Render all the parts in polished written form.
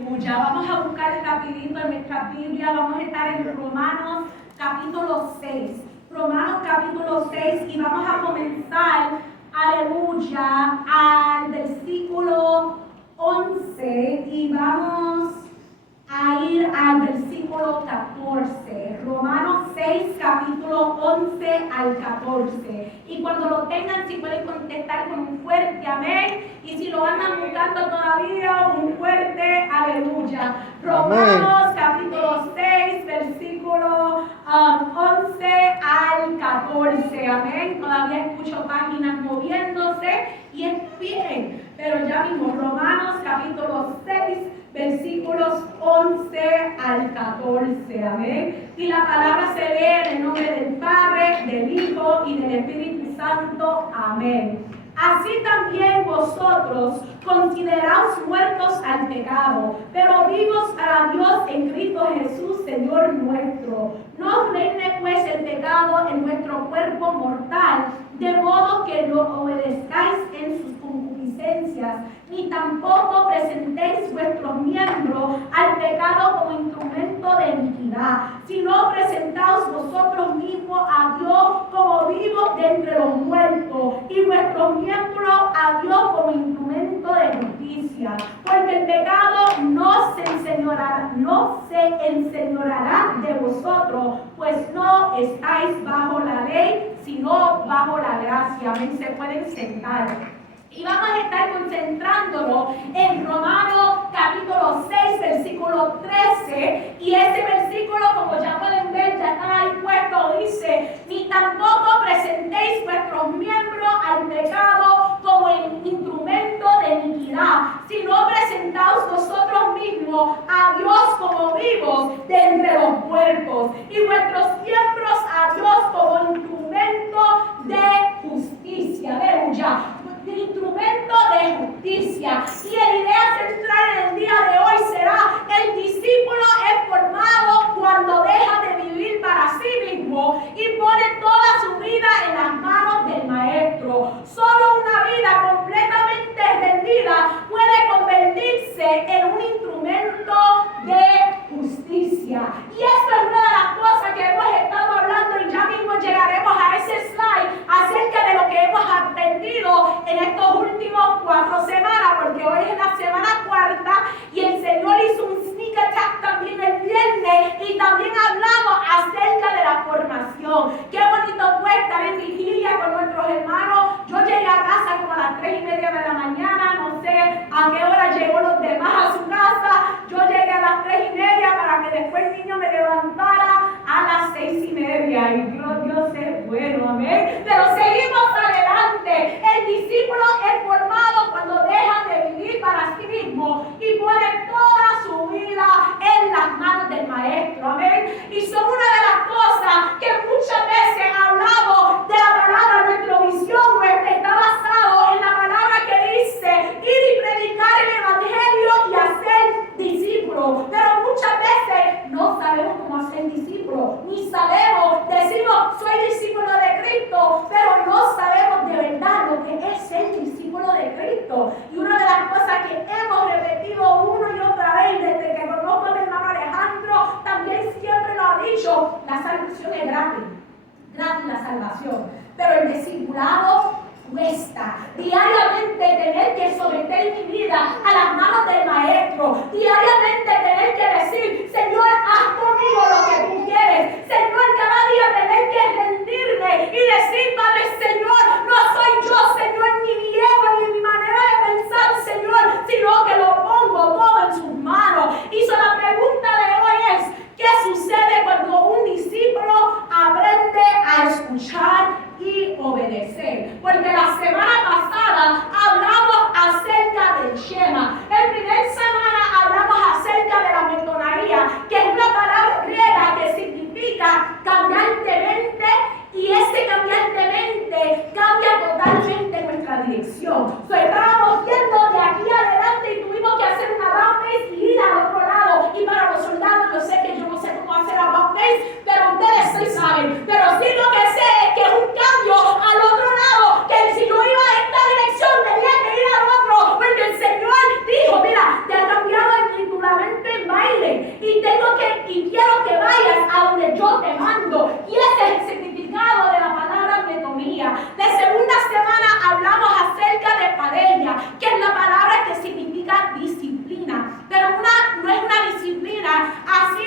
Ya vamos a buscar rapidito en nuestra Biblia, vamos a estar en Romanos capítulo 6. Romanos capítulo 6 y vamos a comenzar, aleluya, al versículo 11 y vamos a ir al versículo 14. Romanos 6, capítulo 11 al 14. Y cuando lo tengan, si pueden contestar con un fuerte amén. Y si lo andan buscando todavía, un fuerte aleluya. Romanos capítulo 6, versículo 11 al 14. Amén. Todavía escucho páginas moviéndose y es bien. Pero ya mismo, Romanos capítulo 6, versículos 11 al 14, amén. Y la palabra se lee en el nombre del Padre, del Hijo y del Espíritu Santo, amén. Así también vosotros consideraos muertos al pecado, pero vivos para Dios en Cristo Jesús, Señor nuestro. No reine pues el pecado en vuestro cuerpo mortal, de modo que no obedezcáis en sus concupiscencias, ni tampoco presentéis vuestros miembros al pecado como instrumento de iniquidad, sino presentaos vosotros mismos a Dios como vivos de entre los muertos, y vuestros miembros a Dios como instrumento de justicia. Porque el pecado no se enseñoreará de vosotros, pues no estáis bajo la ley, sino bajo la gracia. Amén. Se pueden sentar. Y vamos a estar concentrándonos en Romanos capítulo 6, versículo 13. Y ese versículo, como ya pueden ver, ya está ahí puesto, dice: ni tampoco presentéis vuestros miembros al pecado como instrumento de iniquidad, sino presentaos vosotros mismos a Dios como vivos de entre los muertos, y vuestros miembros a Dios como instrumento de justicia. Aleluya. Instrumento de justicia. Y la idea central en el día de hoy será: el discípulo es formado cuando deja de vivir para sí mismo y pone toda su vida en las manos del maestro. Solo una vida completamente rendida puede convertirse en un instrumento de justicia. Y esto es una de las cosas que hemos estado hablando, y ya mismo llegaremos a ese slide acerca de lo que hemos aprendido en estos últimos 4 semanas, porque hoy es la semana 4 y el Señor hizo un sneak attack también el viernes y también hablamos acerca de la formación. Qué bonito fue estar en vigilia con nuestros hermanos. Yo llegué a casa como a las 3:30 de la mañana, no sé a qué hora llegó los demás a su casa. Yo llegué a las 3:30 para que después el niño me levantara a las 6:30. Y Dios es bueno, amén. Pero seguimos adelante. El discípulo es formado cuando deja de vivir para sí mismo y pone toda su vida en las manos del maestro, amén. Y son una de las cosas que muchas veces hablamos de la palabra. Nuestra visión está basado en la palabra que dice: ir y predicar el evangelio y hacer discípulos. Pero muchas veces no sabemos cómo hacer discípulos, ni sabemos, decimos soy discípulo de Cristo, pero no sabemos de verdad lo que es ser discípulo de Cristo. Y una de las cosas que hemos repetido una y otra vez desde que conozco a mi hermano Alejandro, también siempre lo ha dicho: la salvación es gratis la salvación, pero el discipulado cuesta. Diariamente tener que someter mi vida a las manos del maestro, diariamente tener que decir: Señor, haz conmigo lo que tú quieres. Señor, cada día tener que rendirme y decir: Padre, Señor, no soy yo, Señor, ni mi ego, ni mi manera de pensar, Señor, sino que lo pongo todo en sus manos. Y la pregunta de hoy es: ¿qué sucede cuando un discípulo aprende a escuchar y obedecer? Porque la semana pasada hablamos acerca del Shema. En primera semana hablamos quiero que vayas a donde yo te mando. Y ese es el significado de la palabra metonía. La segunda semana hablamos acerca de padeia, que es la palabra que significa disciplina. Pero no es una disciplina así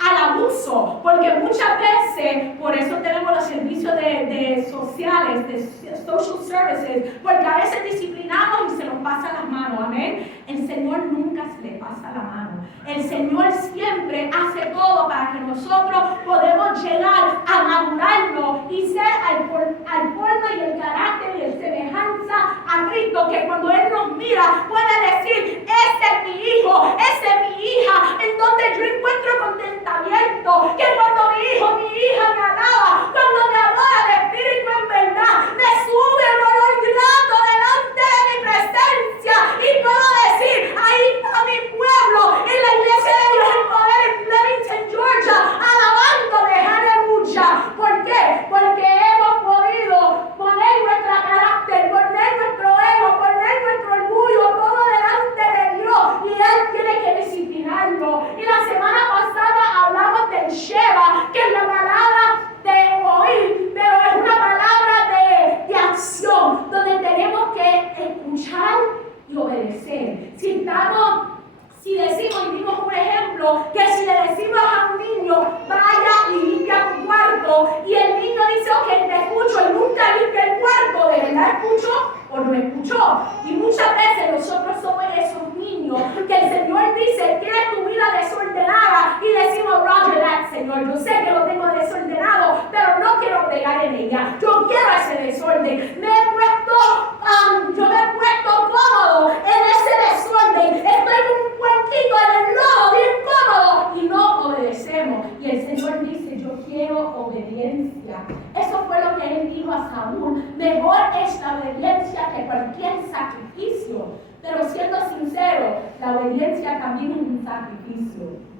al abuso, porque muchas veces, por eso tenemos los servicios de sociales, de social services, porque a veces disciplinamos y se nos pasa las manos, amén. El Señor nunca se le pasa la mano. El Señor siempre hace todo para que nosotros podamos llegar a madurarnos y ser al forma y el carácter y la semejanza a Cristo, que cuando Él nos mira puede decir, ese es mi hijo, esa es mi hija, en donde yo encuentro contentamiento, que cuando mi hijo, mi hija me alaba, cuando me adora de espíritu en verdad, me sube el olor grato delante de mi presencia y puedo decir, ahí está mi pueblo en la iglesia de Dios en Poder en Flemington, Georgia, alabándome, aleluya. ¿Por qué? Porque hemos podido poner nuestro carácter, poner nuestro ego, poner nuestro orgullo, todo delante de Dios, y Él tiene que disciplinarlo. Y la semana pasada hablamos del Sheba, que es la palabra de oír, pero es una palabra de acción, donde tenemos que escuchar y obedecer. Si decimos, y dimos un ejemplo, que si le decimos a un niño, vaya y limpia tu cuarto, y el niño dice, ok, te escucho, y nunca limpia el cuarto, ¿de verdad escuchó o no escuchó? Y muchas veces nosotros somos esos niños que el Señor dice, tienes tu vida desordenada, y decimos, Roger that, Señor, yo sé que lo tengo desordenado, pero no quiero pegar en ella, yo quiero ese desorden, yo me he puesto cómodo en ese desorden, estoy con un puerquito en el lodo, bien cómodo, y no obedecemos. Y el Señor dice, yo quiero obediencia. Eso fue lo que Él dijo a Saúl, mejor es la obediencia que cualquier sacrificio. Pero siendo sincero, la obediencia también es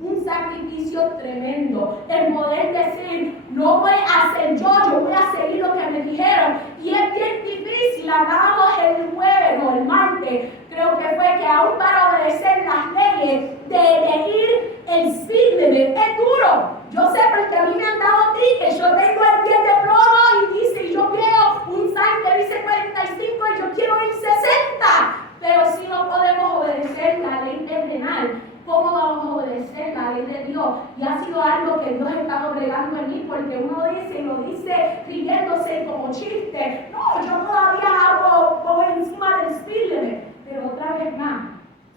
un sacrificio tremendo. El poder decir, no voy a hacer yo voy a seguir lo que me dijeron. Y es bien difícil, hablábamos el jueves o el martes, creo que fue, que aún para obedecer las leyes de ir el speed limit es duro. Yo sé porque a mí me han dado tickets, yo tengo el pie de plomo y dice, yo veo un sign que dice 45 y yo quiero ir 60. Pero si no podemos obedecer la ley terrenal, ¿cómo vamos a obedecer la ley de Dios? Y ha sido algo que Dios ha estado bregando en mí, porque uno dice, y lo dice riéndose como chiste, no, yo todavía hago por encima del speed limit. Pero otra vez más,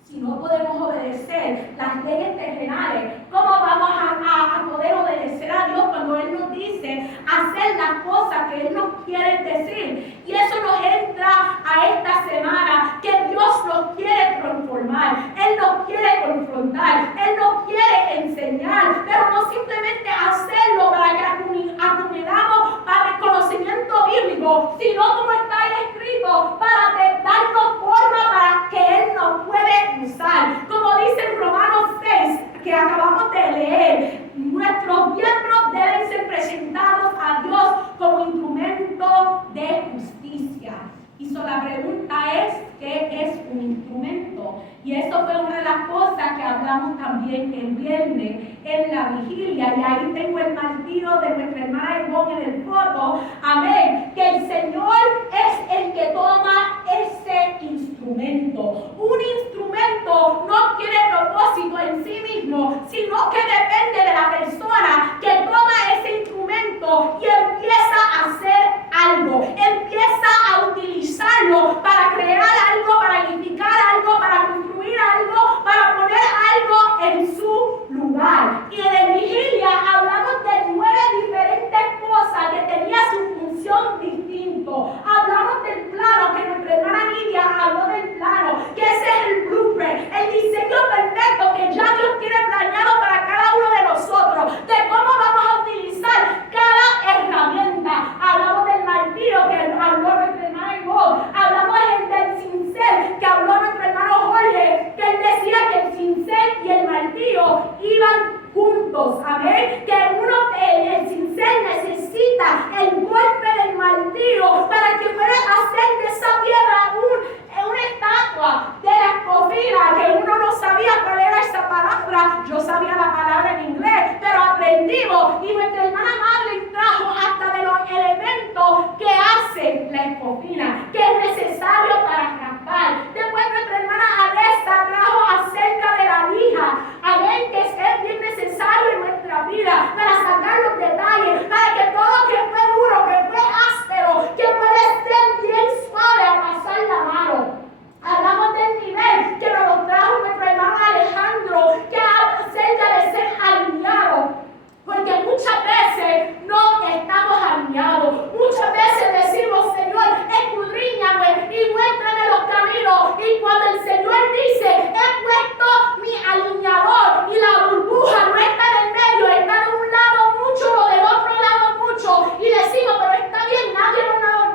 si no podemos obedecer las leyes terrenales, ¿cómo vamos a poder obedecer a Dios cuando Él nos dice hacer las cosas que Él nos quiere decir? Y eso nos entra a esta semana, que Dios nos quiere transformar, Él nos quiere confrontar, Él nos quiere enseñar, pero no simplemente hacerlo para que acumulamos para el conocimiento bíblico, sino como está escrito, para darnos forma para que Él nos puede usar. Como dice en Romanos 6, que acabamos de leer, nuestros miembros deben ser presentados a Dios como instrumento de justicia. Y la pregunta es, ¿qué es un instrumento? Y eso fue una de las cosas que hablamos también el viernes en la vigilia. Y ahí tengo el martirio de nuestra hermana Ivonne en el foto. Amén. Que el Señor es el que toma ese instrumento. Un instrumento no tiene propósito en sí mismo, sino que depende de la persona que toma ese instrumento y empieza a hacer algo, empieza a utilizarlo para crear algo, para edificar algo, para construir algo, para poner algo en su lugar. Y en el vigilia hablamos de 9 diferentes cosas que tenían su función distinto. Hablamos del plano, que nuestra hermana Nidia habló del plano, que ese es el blueprint, el diseño perfecto que ya Dios tiene planeado para cada uno de nosotros, de cómo vamos a utilizar cada herramienta. Hablamos del martillo, que habló nuestra hermana Ivonne. Hablamos del cincel, que habló nuestro hermano Jorge, que él decía que el cincel y el martillo iban juntos, amén, que el cincel necesita el golpe del martillo para que pueda hacer de esa piedra una estatua de la escofila, que uno no sabía cuál era esa palabra. Yo sabía la palabra en inglés, cocina, que es necesario para raspar. Después nuestra hermana Alessa trajo acerca de la lija, amén, que es bien necesario en nuestra vida para sacar los detalles, para que todo que fue duro, que fue áspero, que puede ser bien suave a pasar la mano. Hablamos del nivel que nos lo trajo nuestro hermano Alejandro, que habla acerca de ser alineado. Porque muchas veces no estamos alineados. Muchas veces decimos, Señor, escudriñame y muéstrame los caminos. Y cuando el Señor dice, he puesto mi alineador y la burbuja no está en el medio, está de un lado mucho o del otro lado mucho. Y decimos, pero está bien, nadie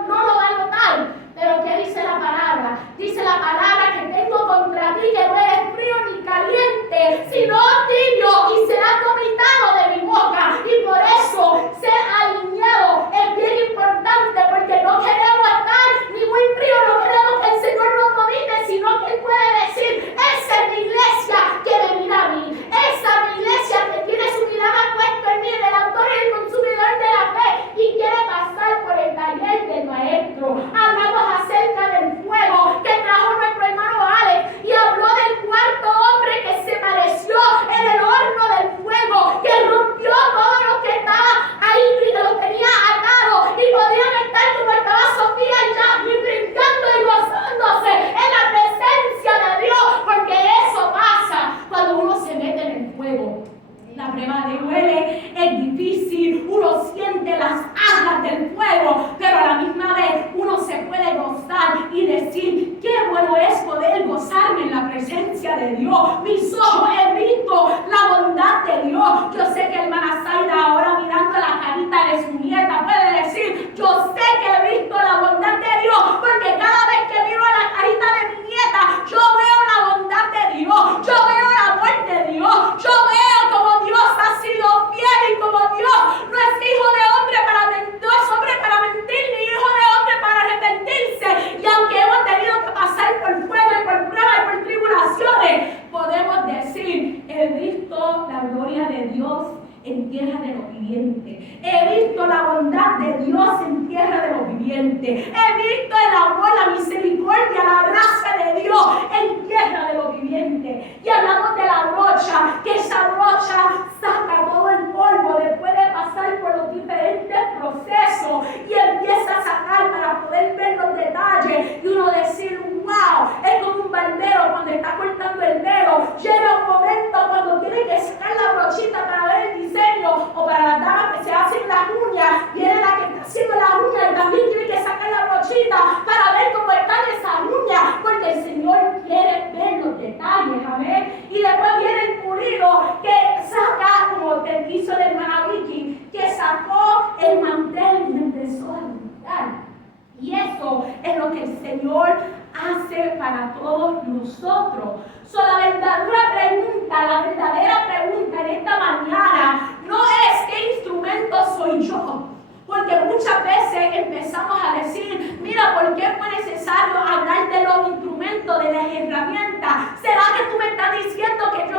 no lo va a notar. Pero ¿qué dice la palabra? Dice la palabra que tengo contra ti que no eres frío ni caliente, sino tibio, y serás vomitado de mi boca. Y por eso ser alineado es bien importante, porque no queremos estar ni muy frío, no queremos que el Señor nos vomite, sino que Él puede decir, esa es mi iglesia que me mira a mí, esa es mi iglesia que tiene su mirada puesta en mí, el autor y el consumidor de la fe, y quiere pasar por el taller del maestro. Hablamos acerca del fuego que trajo nuestro hermano Alex, y habló del cuarto hombre que se pareció en el horno del fuego, que rompió todo lo que estaba ahí y que lo tenía atado, y podían estar como estaba Sofía y Jasmine, brincando y gozándose en la presencia de Dios, porque eso pasa cuando uno se mete en el fuego. La prueba duele, es difícil, uno siente las alas del fuego, pero a la misma vez uno se puede gozar y decir, qué bueno es poder gozarme en la presencia de Dios. Mis ojos he visto la bondad de Dios. Yo sé que hermana Zaida, ahora mirando la carita de su nieta, puede decir, yo sé que he visto la bondad de Dios, porque cada vez que miro la carita de mi nieta, yo veo la bondad de Dios, yo veo el amor de Dios, yo veo como Dios ha sido fiel y como Dios no es hijo de hombre para mentir, no es hombre para mentir, ni hijo de hombre para arrepentirse. Y aunque hemos tenido que pasar por fuego y por pruebas y por tribulaciones, podemos decir, he visto la gloria de Dios en tierra de los vivientes. He visto la bondad de Dios en tierra de los vivientes. He visto el amor, la misericordia, la gracia de Dios en tierra de los vivientes. Y hablamos de la brocha, que esa brocha saca todo el polvo después de pasar por los diferentes procesos y empieza a sacar para poder ver los detalles y uno decir, wow, es como un barbero cuando está cortando el pelo. Llega un momento cuando tiene que sacar la brochita para ver el diseño, o para las damas que se hacen las uñas, viene la que está haciendo las uñas y también tiene que sacar la brochita para ver cómo están esas uñas, porque el Señor quiere ver los detalles, amén. Y después viene el pulido que saca, como te hizo la hermana Vicky, que sacó el mantel y empezó a limpiar. Y eso es lo que el Señor hace para todos nosotros. La verdadera pregunta en esta mañana no es qué instrumento soy yo, porque muchas veces empezamos a decir, mira, ¿por qué fue necesario hablar de los instrumentos, de las herramientas? ¿Será que tú me estás diciendo que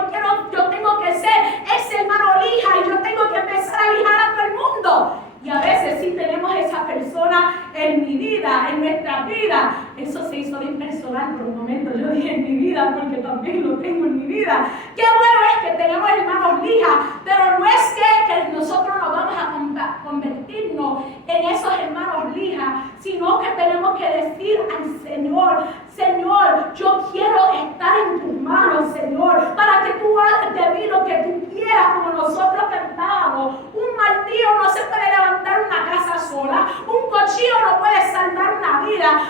yo tengo que ser ese hermano lija y yo tengo que empezar a lijar a todo el mundo? Y a veces sí tenemos esa persona en mi vida, en nuestra vida. Eso se hizo bien personal por un momento. Yo dije en mi vida porque también lo tengo en mi vida. Qué bueno es que tenemos hermanos lija, pero no es que nosotros nos vamos a convertirnos en esos hermanos lija, sino que tenemos que decir al Señor, Señor, yo quiero estar en tus manos, Señor, para que tú hagas de mí lo que tú quieras, como nosotros cantábamos. Un martillo no se puede levantar una casa sola, un cuchillo no puede salvar una vida,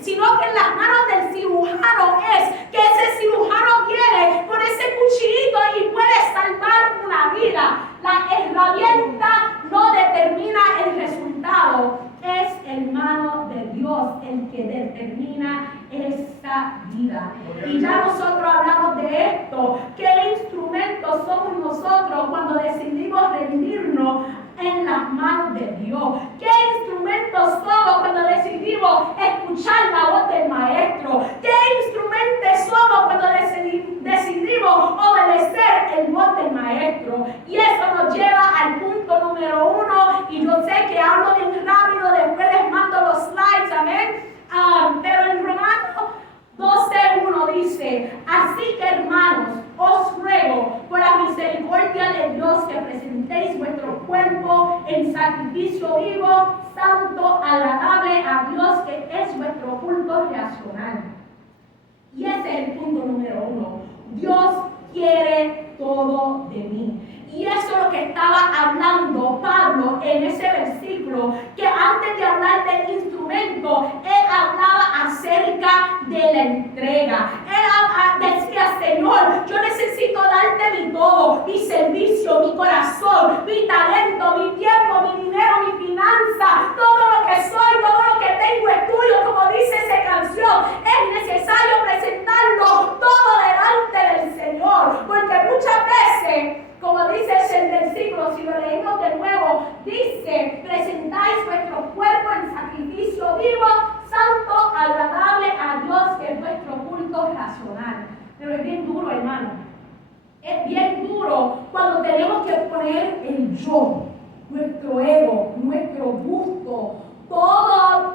sino que en las manos del cirujano es que ese cirujano viene con ese cuchillito y puede salvar una vida. La herramienta no determina el resultado, es el mano de Dios el que determina esta vida. Y ya nosotros hablamos de esto. ¿Qué instrumentos somos nosotros cuando decidimos rendirnos en las manos de Dios? ¿Qué instrumentos somos cuando decidimos escuchar la voz del Maestro? ¿Qué instrumentos somos cuando decidimos obedecer el voz del Maestro? Y eso nos lleva al punto número 1, y yo sé que hablo bien rápido, después les mando los slides, amén. sacrificio vivo, santo, agradable a Dios, que es vuestro culto racional. Y ese es el punto número 1. Dios quiere todo de mí. Y eso es lo que estaba hablando Pablo en ese versículo, que antes de hablar del instrumento, él hablaba acerca de la entrega. Él decía: Señor, yo necesito darte mi todo, mi servicio, mi corazón, mi talento, mi tiempo, mi dinero, mi finanza, todo lo que soy, todo lo que tengo es tuyo, como dice esa canción. Es necesario presentarlo todo delante del Señor, porque muchas veces, como dice el versículo, si lo leemos de nuevo, dice: presentáis vuestro cuerpo en sacrificio vivo, santo, agradable a Dios, que es vuestro culto racional. Pero es bien duro, hermano. Es bien duro cuando tenemos que poner el yo, nuestro ego, nuestro gusto, todo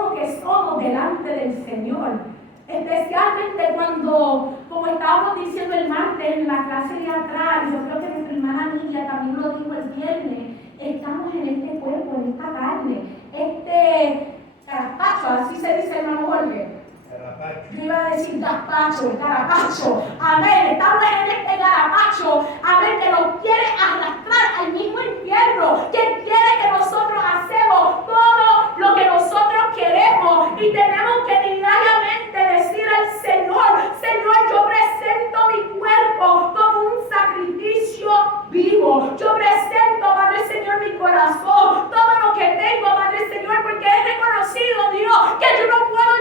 lo que somos delante del Señor. Especialmente cuando, como estábamos diciendo el martes en la clase de atrás, yo creo que nuestra hermana Nidia también lo dijo el viernes, estamos en este cuerpo, en esta carne, este carapacho, así se dice, hermano Jorge. Yo iba a decir gazpacho, carapacho. Amén. Estamos en este carapacho. Amén. Que nos quiere arrastrar al mismo infierno. Que quiere que nosotros hacemos todo lo que nosotros queremos. Y tenemos que diariamente decir al Señor: Señor, yo presento mi cuerpo como un sacrificio vivo. Yo presento, Padre Señor, mi corazón, todo lo que tengo, Padre Señor, porque he reconocido, Dios, que yo no puedo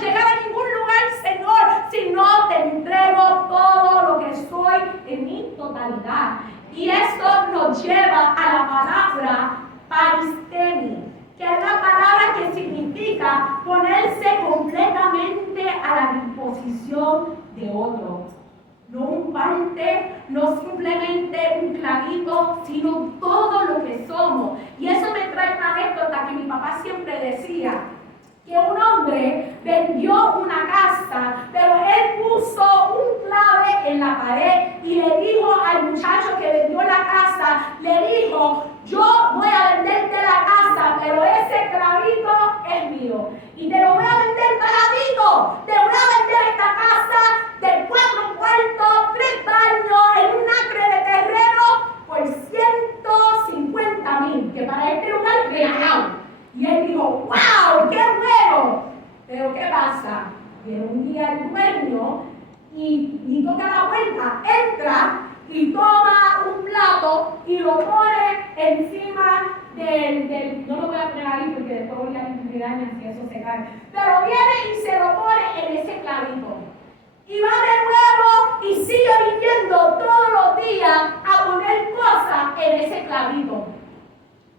llegar a ningún lugar, Señor, si no te entrego todo lo que soy en mi totalidad. Y esto nos lleva a la palabra paristemi, que es la palabra que significa ponerse completamente a la disposición de otro. No un parte, no simplemente un clavito, sino todo lo que somos. Y eso me trae una anécdota que mi papá siempre decía: que un hombre vendió una casa, pero él puso un clave en la pared y le dijo al muchacho que vendió la casa, le dijo: yo voy a venderte la casa, pero ese clavito es mío. Y te lo voy a vender baratito. Te voy a vender esta casa de 4 cuartos, 3 baños, en un acre de terreno por 150,000, que para este lugar es regalado. Y él dijo: ¡wow! ¡Qué bueno! Pero ¿qué pasa? Viene un día el dueño y toca la puerta, entra y toma un plato y lo pone encima del no lo voy a poner ahí porque después voy a regañar si eso se cae. Pero viene y se lo pone en ese clavito. Y va de nuevo y sigue viniendo todos los días a poner cosas en ese clavito.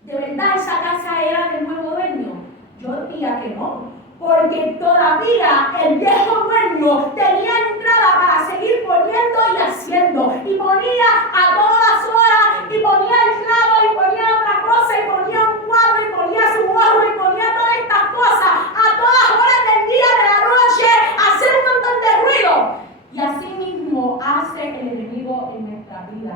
¿De verdad esa casa era del nuevo dueño? Yo diría que no, porque todavía el viejo dueño tenía entrada para seguir poniendo y haciendo, y ponía a todas horas, y ponía el clavo, y ponía otra cosa, y ponía un cuadro, y ponía su gorro, y ponía todas estas cosas, a todas horas del día, de la noche, hacer un montón de ruido. Y así mismo hace el enemigo en nuestra vida.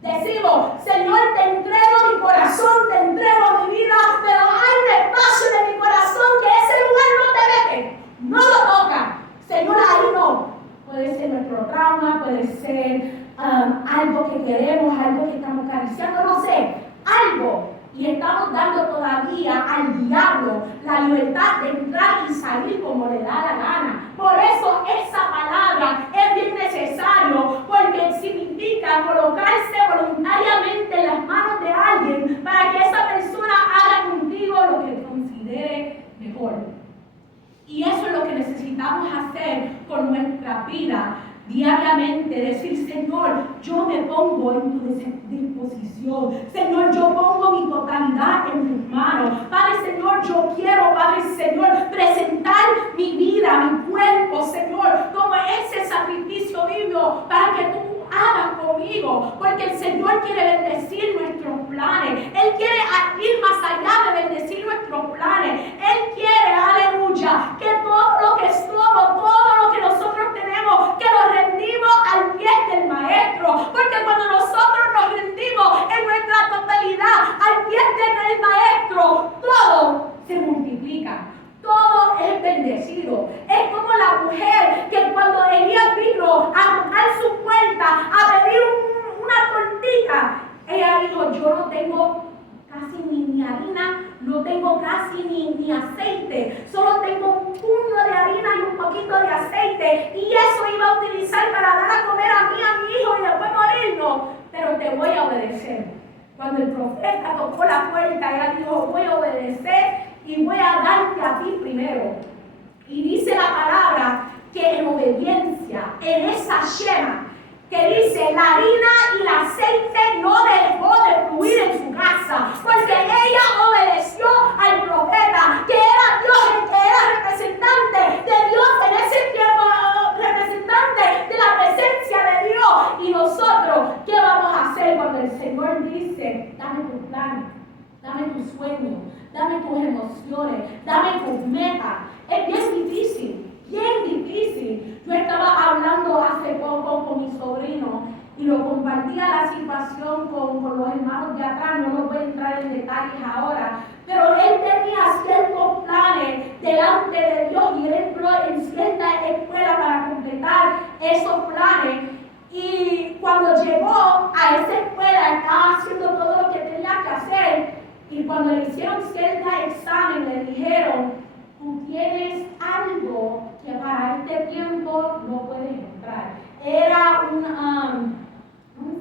Decimos: Señor, te entrego mi corazón, te entrego mi vida, pero hay un espacio de mi corazón que ese lugar no te mete, no lo toca. Señor, ahí no. Puede ser nuestro trauma, puede ser algo que queremos, algo que estamos acariciando, no sé, algo. Y estamos dando todavía al diablo la libertad de entrar y salir como le da la gana. Por eso esa palabra es bien necesario, porque significa colocarse voluntariamente en las manos de alguien para que esa persona haga contigo lo que considere mejor. Y eso es lo que necesitamos hacer con nuestra vida diariamente. Decir: Señor, yo me pongo en tu disposición. Señor, yo pongo mi totalidad en tus manos. Padre Señor, yo quiero, Padre Señor, presentar mi vida, mi cuerpo, Señor, como ese sacrificio vivo para que tú hagas conmigo, porque el Señor quiere bendecir nuestros planes. Él quiere ir más allá de bendecir nuestros planes. Él quiere, aleluya, que todo lo que somos, todo lo que nosotros tenemos, que lo rendimos al pie Maestro, porque cuando nosotros nos rendimos en nuestra totalidad al pie Cuando el profeta tocó la puerta, ella dijo, voy a obedecer y voy a darte a ti primero. Y dice la palabra que en obediencia, en esa shema, que dice, la harina y el aceite no dejó de fluir en su casa, porque ella obedeció al profeta, que era Dios, el que era representante de Dios en ese tiempo, representante de la presencia de Dios. Y nosotros, ¿qué vamos a hacer cuando el Señor dice, dame tus planes, dame tus sueños, dame tus emociones, dame tus metas? Es bien difícil. Bien difícil. Yo estaba hablando hace poco con mi sobrino y lo compartía la situación con los hermanos de atrás. No los voy a entrar en detalles ahora, pero él tenía ciertos planes delante de Dios y él entró en cierta escuela para completar esos planes. Y cuando llegó a esa escuela estaba haciendo todo lo que tenía que hacer, y cuando le hicieron cierto examen le dijeron, tú tienes algo que para este tiempo no puedes entrar. Era una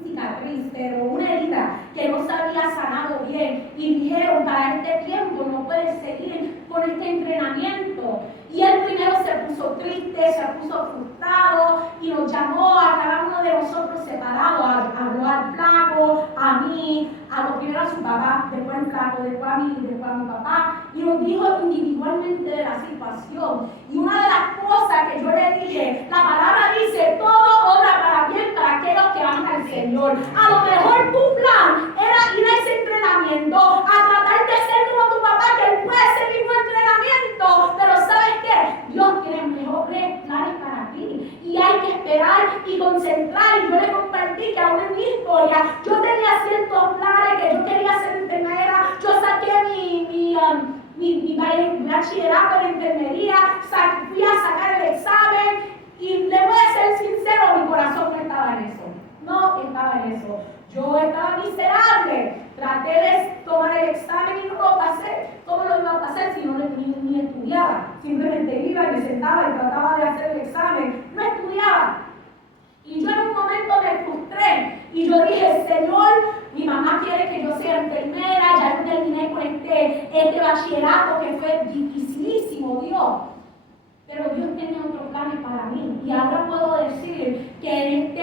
cicatriz, pero una herida que no se había sanado bien. Y dijeron, para este tiempo no puedes seguir con este entrenamiento. Y él primero se puso triste, se puso frustrado y nos llamó a cada uno de nosotros separados. Habló al flaco, a mí, primero a su papá, después al flaco, después a mí, después a mi papá. Y nos dijo individualmente de la situación. Y una de las cosas que yo le dije, la palabra dice, todo obra para bien para aquellos que aman al Señor. A lo mejor tu plan era ir a ese entrenamiento, a tratar de ser como tu papá, que él fue a ese mismo entrenamiento, pero ¿sabes qué? Dios tiene mejores planes para ti y hay que esperar y concentrar. Y yo le compartí que aún en mi historia yo tenía ciertos planes, que yo quería ser enfermera. Yo saqué mi bachillerato en enfermería, fui a sacar el examen y le voy a ser sincero, mi corazón no estaba en eso. No estaba en eso. Yo estaba miserable. Traté de tomar el examen y no lo pasé. ¿Cómo lo iba a pasar si no ni estudiaba? Simplemente iba y me sentaba y trataba de hacer el examen. No estudiaba. Y yo en un momento me frustré. Y yo dije, Señor, mi mamá quiere que yo sea enfermera. Ya yo terminé con este bachillerato que fue dificilísimo, Dios. Pero Dios tenía otros planes para mí. Y ahora puedo decir que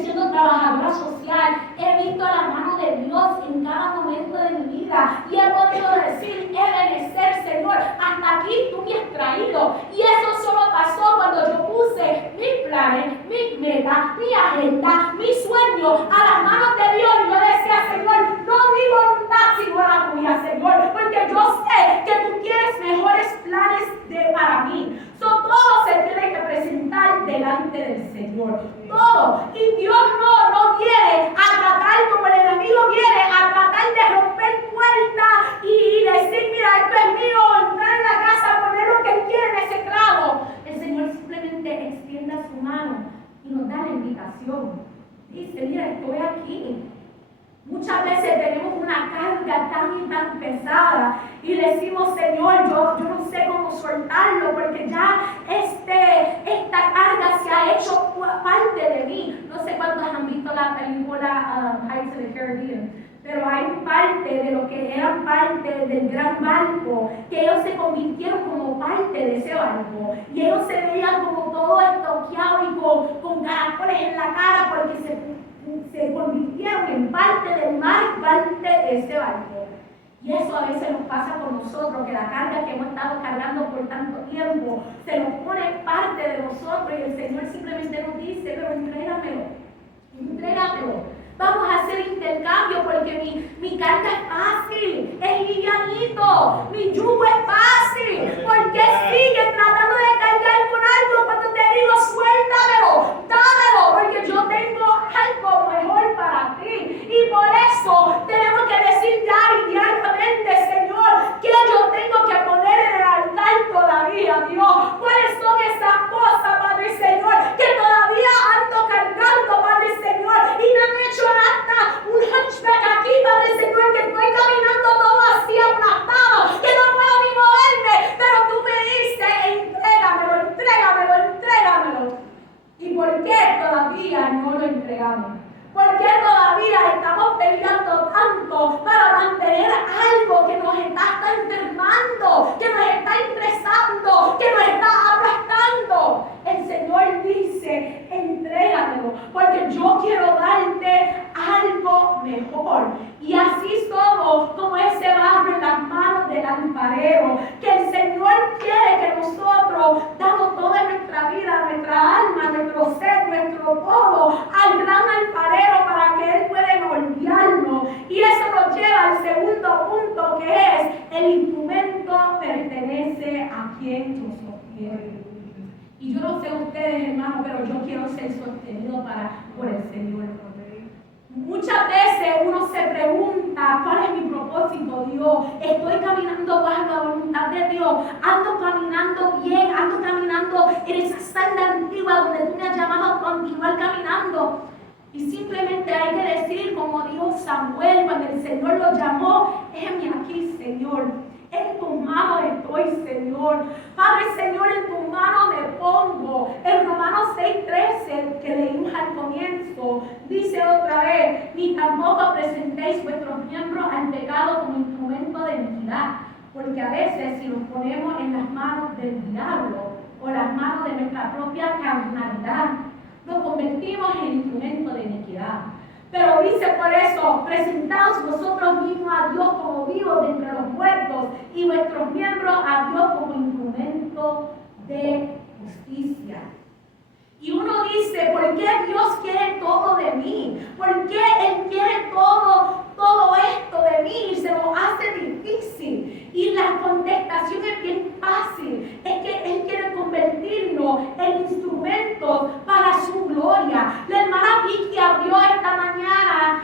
siendo trabajadora social, he visto la mano de Dios en cada momento de mi vida. Y he podido decir, Ebenezer, Señor, hasta aquí tú me has traído. Y eso solo pasó cuando yo puse mis planes, mis metas, mi agenda, mis sueños a las manos de Dios. Y yo decía, Señor, no mi voluntad, sino la tuya, Señor. Porque yo sé que tú tienes mejores planes para mí. Todo se tiene que presentar delante del Señor. Todo. Y Dios no viene a tratar como el enemigo viene, a tratar de romper puertas y decir, mira, esto es mío, entrar en la casa, poner lo que Él quiere en ese clavo. El Señor simplemente extiende su mano y nos da la invitación. Dice, mira, estoy aquí. Muchas veces tenemos una carga tan pesada y decimos, Señor, yo no sé cómo soltarlo porque ya esta carga se ha hecho parte de mí. No sé cuántos han visto la película Pirates of the Caribbean, pero hay parte de lo que eran parte del gran barco, que ellos se convirtieron como parte de ese barco. Y ellos se veían como todo estoqueado y con caracoles en la cara porque se convirtieron en parte del mar, parte de ese barco. Y eso a veces nos pasa con nosotros, que la carga que hemos estado cargando por tanto tiempo se nos pone parte de nosotros y el Señor simplemente nos dice, pero entrégamelo. Vamos a hacer intercambio porque mi carga es fácil, es livianito, mi yugo es fácil. ¿Por qué sigues tratando de cargar con algo cuando te digo suéltamelo, dámelo? Porque yo tengo algo mejor para ti. Y por eso tenemos que decir diariamente, Señor, que yo tengo que poner en el altar todavía, Dios. ¿Cuáles son esas cosas, Padre Señor, que todavía ando cargando, Padre Señor, y me han hecho hasta un hunchback aquí, Padre Señor, que estoy caminando todo así aplastado, que no puedo ni moverme, pero tú me dices, entrégamelo. ¿Y por qué todavía no lo entregamos? ¿Por qué todavía estamos peleando tanto para mantener algo que nos está enfermando, que nos está estresando, que nos está aplastando? El Señor dice, entrégamelo, porque yo quiero darte algo mejor. Y así somos como ese barro en las manos del alfarero, que el Señor quiere que nosotros damos toda nuestra vida, nuestra alma, nuestro ser, nuestro todo al gran alfarero para que Él pueda moldearnos. Y eso nos lleva al segundo punto, que es: el instrumento pertenece a quien lo sostiene. Y yo no sé ustedes, hermanos, pero yo quiero ser sostenido por el Señor. Muchas veces uno se pregunta, ¿cuál es mi propósito, Dios? ¿Estoy caminando bajo la voluntad de Dios? ¿Ando caminando bien? ¿Ando caminando en esa senda antigua donde tú me has llamado a continuar caminando? Y simplemente hay que decir, como dijo Samuel cuando el Señor lo llamó: heme aquí, Señor. En tus manos estoy, Señor. Padre, Señor, en tus manos me pongo. En Romanos 6:13, que leímos al comienzo, dice otra vez: ni tampoco presentéis vuestros miembros al pecado como instrumento de iniquidad. Porque a veces, si nos ponemos en las manos del diablo o las manos de nuestra propia carnalidad, nos convertimos en instrumento de iniquidad. Pero dice por eso: presentaos vosotros mismos a Dios como vivos de entre los muertos, y vuestros miembros a Dios como instrumento de justicia. Y uno dice: ¿por qué Dios quiere todo de mí? ¿Por qué Él quiere todo esto de mí y se lo hace difícil? Y la contestación es bien fácil: es que Él quiere convertirnos en instrumentos para su gloria. La hermana Vicky abrió esta mañana,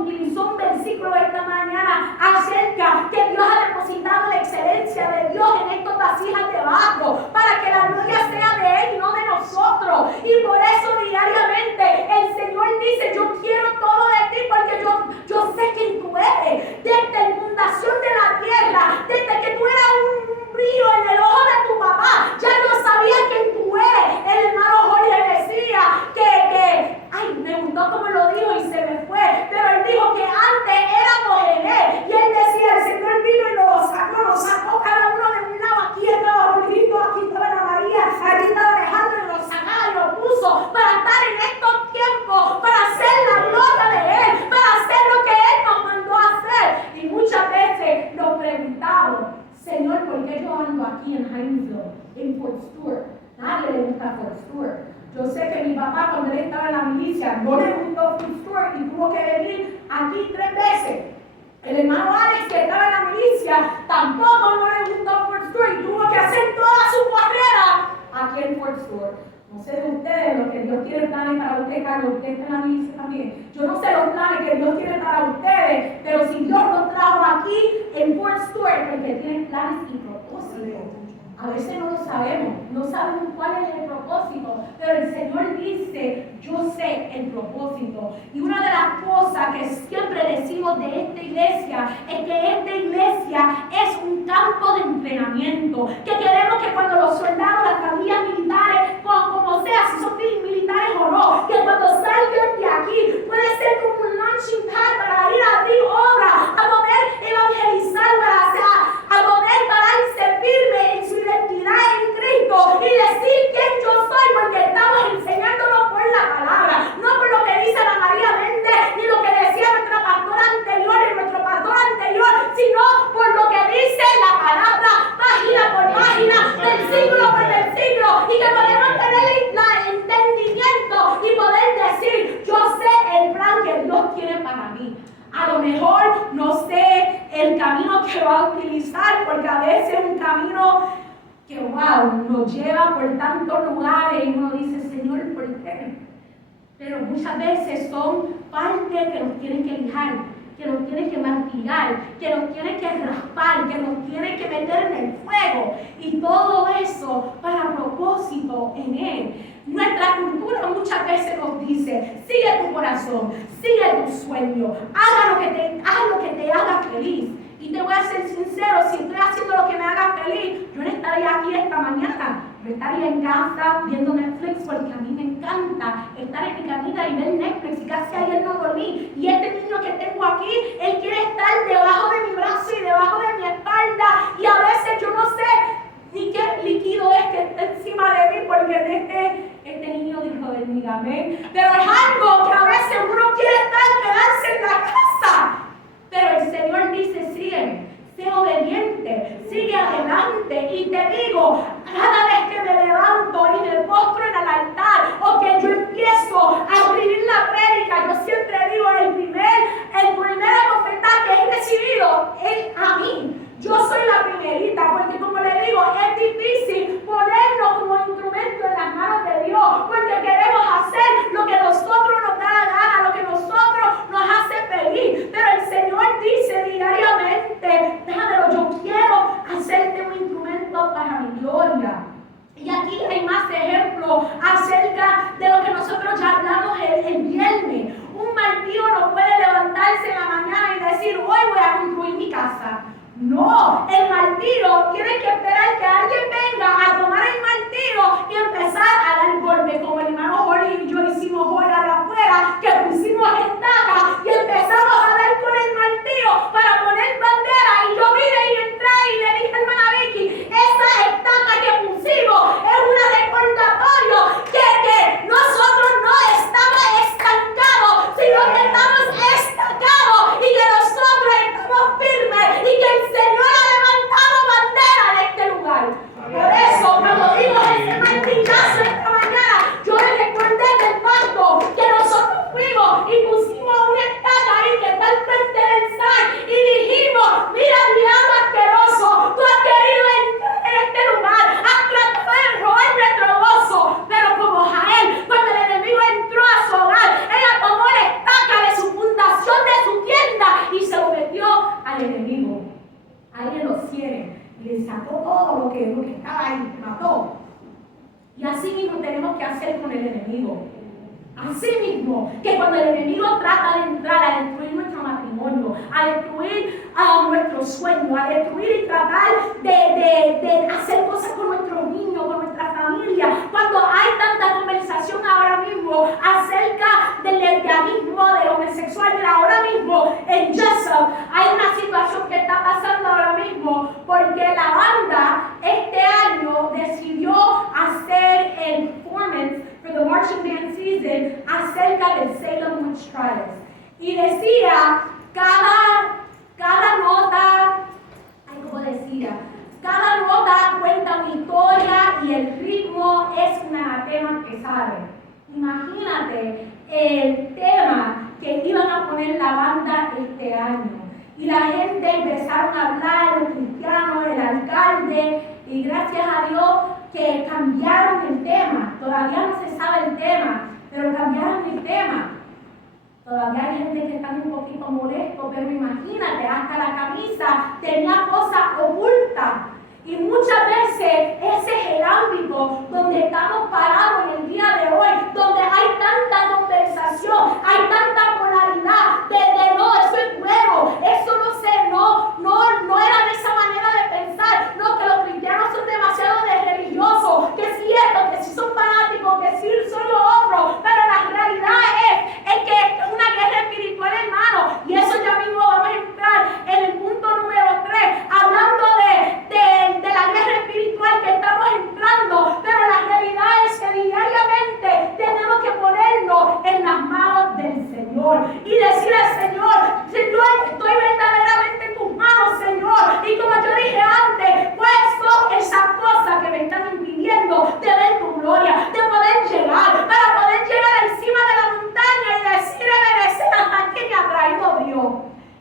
utilizó un versículo esta mañana acerca que Dios ha depositado la excelencia de Dios en estas vasijas de barro para que la gloria sea de Él y no de nosotros. Y por eso diariamente el Señor dice: yo quiero todo de ti, porque yo sé quién tú eres. Desde la fundación de la tierra, desde que tú eras un brillo en el ojo de tu papá, ya yo sabía quién tú eres. El hermano Jorge decía me gustó como lo dijo y se me fue, pero él dijo que antes éramos en Él. Y él decía: el Señor vino y nos sacó cada uno de un lado. Aquí estaba Rodrigo, aquí estaba Ana María, aquí estaba Alejandro, y nos sacaba y nos puso para estar en estos tiempos, para hacer la gloria de Él, para hacer lo que Él nos mandó a hacer. Y muchas veces nos preguntamos: Señor, ¿por qué yo ando aquí en Hinesville, en Fort Stewart? Nadie le gusta Fort Stewart. Yo sé que mi papá, cuando él estaba en la milicia, no le gustó Fort Stewart y tuvo que venir aquí 3 veces. El hermano Alex, que estaba en la milicia, tampoco no le gustó Fort Stewart y tuvo que hacer toda su carrera aquí en Fort Stewart. No sé de ustedes lo que Dios tiene planes para usted, Carlos. Usted está en la milicia también. Yo no sé los planes que Dios tiene para ustedes, pero si Dios los trajo aquí en Fort Stewart, porque tiene planes y propósitos. A veces no lo sabemos, no sabemos cuál es el propósito, pero el Señor dice: yo sé el propósito. Y una de las cosas que siempre decimos de esta iglesia es que esta iglesia es un campo de entrenamiento, que queremos que cuando los soldados, las familias militares, como sea, si son militares o no, que cuando salgan de aquí puede ser como un launching pad para ir a abrir obras, a poder evangelizar, a poder pararse firme en su identidad en Cristo y decir quién yo soy, porque estamos enseñándolo por la palabra, no por lo que dice Ana María Méndez ni lo que decía nuestra pastora anterior y nuestro pastor anterior, sino por lo que dice la palabra, página por página, versículo por versículo, y que podemos tener el entendimiento y poder decir: yo sé el plan que Dios tiene para mí. A lo mejor no sé el camino que va a utilizar, porque a veces es un camino que, nos lleva por tantos lugares y uno dice: Señor, ¿por qué? Pero muchas veces son partes que nos tienen que lijar, que nos tienen que martillar, que nos tienen que raspar, que nos tienen que meter en el fuego. Y todo eso para propósito en Él. Nuestra cultura muchas veces nos dice: sigue tu corazón, sigue tu sueño, haz lo que te haga feliz. Y te voy a ser sincero, si estoy haciendo lo que me haga feliz, yo no estaría aquí esta mañana. Yo estaría en casa viendo Netflix porque a mí me encanta estar en mi camita y ver Netflix y casi ayer no dormí. Y este niño que tengo aquí, él quiere estar debajo de mi brazo y debajo de mi espalda. Y a veces yo no sé ni qué líquido es que está encima de mí porque este niño dijo de mí, amén. Pero es algo que a veces uno quiere quedarse en la casa. Pero el Señor dice, sígueme. Sé obediente, sigue adelante. Y te digo, cada vez que me levanto y me postro en el altar o que yo empiezo a escribir la prédica, yo siempre digo, el primer bofetada que he recibido es a mí. Yo soy la primerita, porque como le digo, es difícil ponernos como instrumento en las manos de Dios, porque queremos hacer lo que nosotros nos da la gana, lo que nosotros nos hace feliz. Pero el Señor dice diariamente, déjamelo, yo quiero hacerte un instrumento para mi gloria. Y aquí hay más ejemplos acerca de lo que nosotros ya hablamos el viernes. Un martillo no puede levantarse en la mañana y decir, hoy voy a construir mi casa. No, el martillo tiene que esperar que alguien venga a tomar el martillo y empezar a dar golpe, como el hermano Jorge y yo hicimos hoy allá afuera, que pusimos estaca y empezamos a dar con el martillo para poner bandera. Y yo vine y entré y le dije a hermana Vicky, esa estaca que pusimos es un recordatorio que nosotros no estamos estancados, sino que estamos estacados y que nosotros estamos firmes y que el Señor ha levantado bandera en este lugar. Por eso, cuando dimos ese martillazo esta mañana, yo le recordé del pacto que nosotros fuimos y pusimos una estaca ahí que está al frente del SAR y dijimos, mira, diablo asqueroso, tú has querido entrar en este lugar, has tratado de robar nuestro gozo. Pero como Jael, cuando el enemigo entró a su hogar, ella tomó la estaca de su fundación, de su tienda y se lo metió al enemigo. Ahí en los cielos, y le sacó todo lo que estaba ahí, mató. Y así mismo tenemos que hacer con el enemigo. Así mismo, que cuando el enemigo trata de entrar a destruir nuestro matrimonio, a destruir nuestro sueño, a destruir y tratar de hacer cosas con nuestros niños, con nuestra familia, cuando hay tanta conversación ahora mismo acerca del lesbianismo, del homosexual, ahora mismo en Jessup hay una situación que está pasando ahora mismo porque la banda este año decidió hacer el performance for the marching band season acerca del Salem Witch Trials. Y decía, cada nota, ¿cómo decía? Cada nota cuenta una historia y el ritmo es un anatema que sale. Imagínate el tema que iban a poner la banda este año. Y la gente empezaron a hablar, los cristianos, el alcalde, y gracias a Dios que cambiaron el tema. Todavía no se sabe el tema, pero cambiaron el tema. Todavía hay gente que está un poquito molesto, pero imagínate, hasta la camisa tenía cosas ocultas. Y muchas veces ese es el ámbito donde estamos parados en el día de hoy, donde hay tanta conversación, hay tanta polaridad, de no, eso es nuevo, eso no sé, no era de esa manera de pensar, no, que los cristianos son demasiado religiosos, que es cierto, que sí son fanáticos, que sí son lo otro, pero la realidad es que es una guerra espiritual, hermano, y eso ya mismo vamos a entrar en el punto número 3, hablando de la guerra espiritual que estamos entrando, pero la realidad es que diariamente tenemos que ponernos en las manos del Señor y decir al Señor, estoy verdaderamente en tus manos, Señor, y como yo dije antes, pues son esas cosas que me están impidiendo de ver tu gloria, de poder llegar, para poder llegar encima de la montaña y decir, obedecer hasta aquí me ha traído Dios.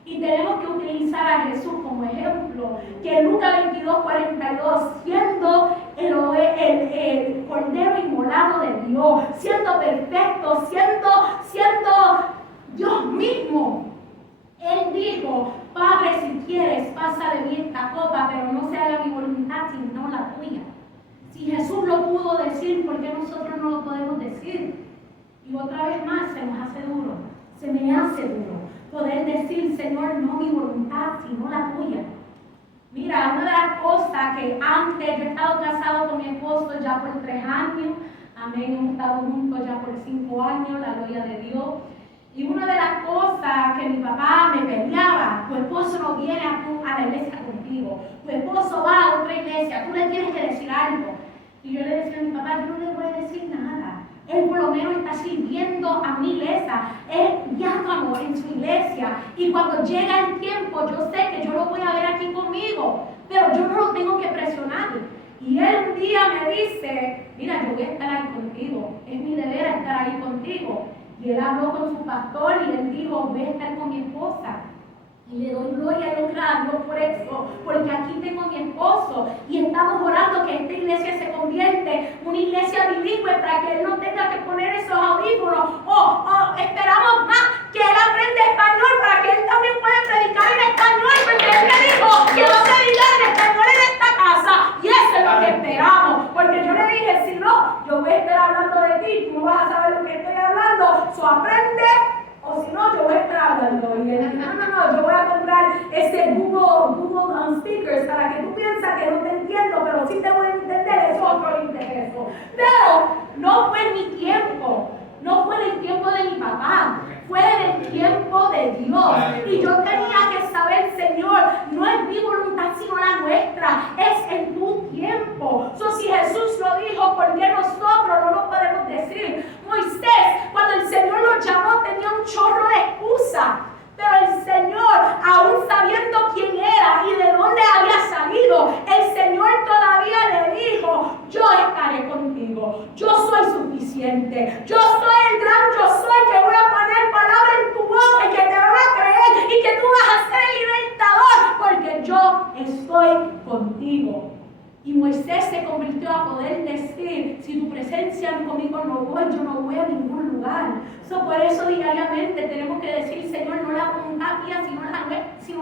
Y tenemos que utilizar a Jesús como ejemplo, que en Lucas 22:42, siendo el Cordero inmolado de Dios, siendo perfecto, siendo Dios mismo, Él dijo, Padre, si quieres, pasa de mí esta copa, pero no se haga mi voluntad, sino la tuya. Si Jesús lo pudo decir, ¿por qué nosotros no lo podemos decir? Y otra vez más, se nos hace duro, se me hace duro. poder decir, Señor, no mi voluntad, sino la tuya. Mira, una de las cosas que antes, yo he estado casado con mi esposo ya por 3 años, amén, hemos estado juntos ya por 5 años, la gloria de Dios. Y una de las cosas que mi papá me peleaba, tu esposo no viene a la iglesia contigo, tu esposo va a otra iglesia, tú le tienes que decir algo. Y yo le decía a mi papá, yo no le voy a decir nada. Él por lo menos está sirviendo a mi iglesia, él diácono en su iglesia. Y cuando llega el tiempo, yo sé que yo lo voy a ver aquí conmigo, pero yo no lo tengo que presionar. Y él un día me dice, mira, yo voy a estar ahí contigo, es mi deber estar ahí contigo. Y él habló con su pastor y él dijo, voy a estar con mi esposa. Y le doy gloria y honra a Dios por eso, porque aquí tengo a mi esposo y estamos orando que esta iglesia se convierte en una iglesia bilingüe para que él no tenga que poner esos audífonos o esperamos más que él aprenda español para que él también pueda predicar en español, porque él me dijo que va a predicar en español en esta casa y eso es lo que esperamos, porque yo le dije, si no, yo voy a estar hablando de ti, tú no vas a saber lo que estoy hablando, aprende. O si no, yo voy a estar hablando. Y él dijo, no, yo voy a comprar ese Google Speakers para que tú pienses que no te entiendo, pero sí te voy a entender, es otro interés. Pero no fue en mi tiempo, no fue en el tiempo de mi papá, fue en el tiempo de Dios. Y yo tenía que saber, Señor, no es mi voluntad sino la nuestra, es en tu tiempo. Si Jesús lo dijo, ¿por qué nosotros no lo podemos decir? Moisés, cuando el Señor lo llamó, tenía un chorro de excusa. Pero el Señor, aún sabiendo quién era y de dónde había salido, el Señor todavía le dijo, yo estaré contigo, yo soy suficiente, yo soy el gran yo soy que voy a poner palabra en tu boca y que te van a creer y que tú vas a ser el libertador, porque yo estoy contigo. Y Moisés se convirtió a poder decir, si tu presencia conmigo no voy, yo no voy a ningún lugar. Por eso diariamente tenemos que decir, Señor, no la voluntad mía, sino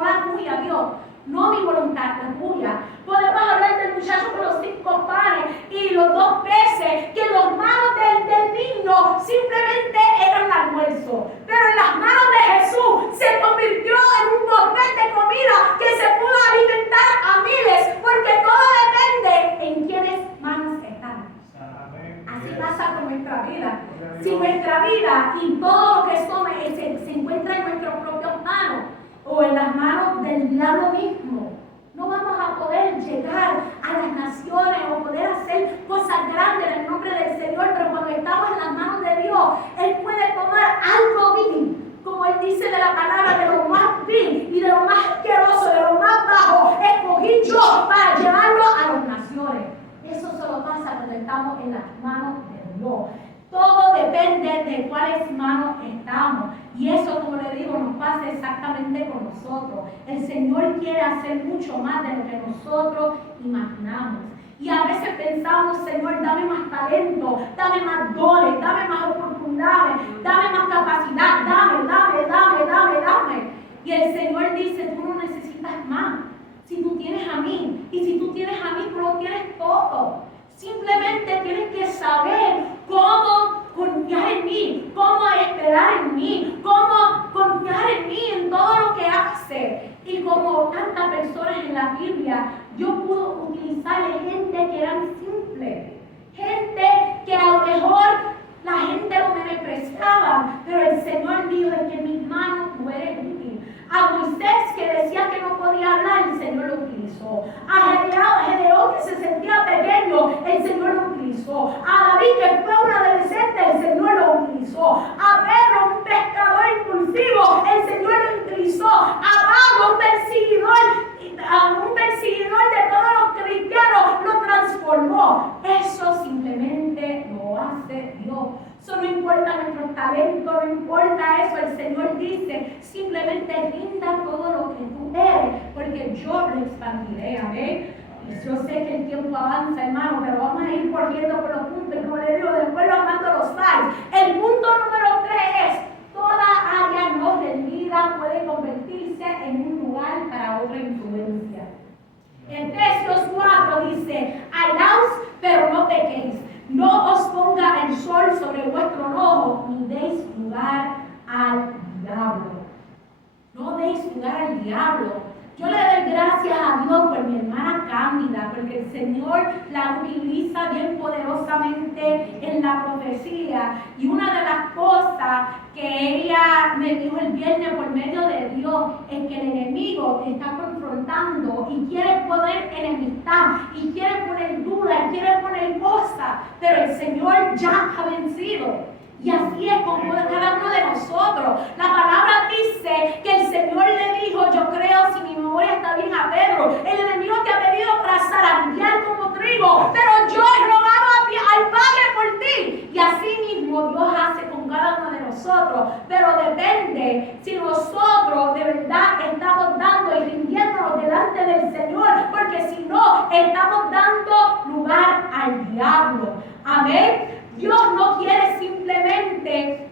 la tuya, Dios. No mi voluntad, la tuya. Podemos hablar del muchacho con los 5 panes y los 2 peces, que en las manos del niño simplemente era el almuerzo. Pero en las manos de Jesús se convirtió en un buffet de comida que se pudo alimentar a miles, porque todo depende en quiénes manos están. Así pasa con nuestra vida. Si nuestra vida y todo lo que somos se encuentra en nuestras propias manos o en las manos del diablo mismo, no vamos a poder llegar a las naciones o poder hacer cosas grandes en el nombre del Señor. Pero cuando estamos en las manos de Dios, Él puede tomar algo vil, como Él dice de la palabra, de lo más vil y de lo más asqueroso, de lo más bajo, escogí yo para llevarlo a las naciones. Eso solo pasa cuando estamos en las manos de Dios. Todo depende de cuáles manos estamos. Y eso, como le digo, nos pasa exactamente con nosotros. El Señor quiere hacer mucho más de lo que nosotros imaginamos. Y a veces pensamos, Señor, dame más talento, dame más dones, dame más oportunidades, dame más capacidad, dame. Y el Señor dice, tú no necesitas más. Si tú tienes a mí, y si tú tienes a mí, tú lo tienes todo. Simplemente tienes que saber cómo confiar en mí, cómo esperar en mí, cómo confiar en mí en todo lo que hace. Y como tantas personas en la Biblia, yo puedo utilizar gente que eran simples, gente que a lo mejor la gente lo menospreciaba, pero el Señor dijo, es que en mis manos tú eres útil. A Moisés, que decía que no podía hablar, el Señor lo utilizó. A Gedeón, que se sentía pequeño, el Señor lo utilizó. A David, que fue un adolescente, el Señor lo utilizó. A Pedro, un pescador impulsivo, el Señor lo utilizó. A Pablo, un perseguidor de todos los cristianos, lo transformó. Eso simplemente lo hace Dios. Eso no importa nuestro talento, no importa eso. El Señor dice, simplemente rinda todo lo que tú eres, porque yo lo expandiré, amén. Yo sé que el tiempo avanza, hermano, pero vamos a ir corriendo por los puntos. Como le digo, después lo mando los slides. El punto número 3 es, toda área no rendida puede convertirse en un lugar para otra influencia. Efesios 4 dice, hallaos, pero no pequéis. No os ponga el sol sobre vuestro enojo, ni deis lugar al diablo. al diablo. Yo le doy gracias a Dios por mi hermana Cándida, porque el Señor la utiliza bien poderosamente en la profecía. Y una de las cosas que ella me dijo el viernes por medio de Dios es que el enemigo te está confrontando y quiere poner enemistad, y quiere poner duda, y quiere poner cosas, pero el Señor ya ha vencido. Y así es con cada uno de nosotros. La palabra dice que el Señor le dijo, yo creo, si mi memoria está bien, a Pedro: el enemigo te ha pedido para zarandear como trigo, pero yo he rogado al Padre por ti. Y así mismo Dios hace con cada uno de nosotros. Pero depende si nosotros de verdad estamos dando y rindiéndonos delante del Señor, porque si no, estamos dando lugar al diablo. Amén. Dios no quiere simplemente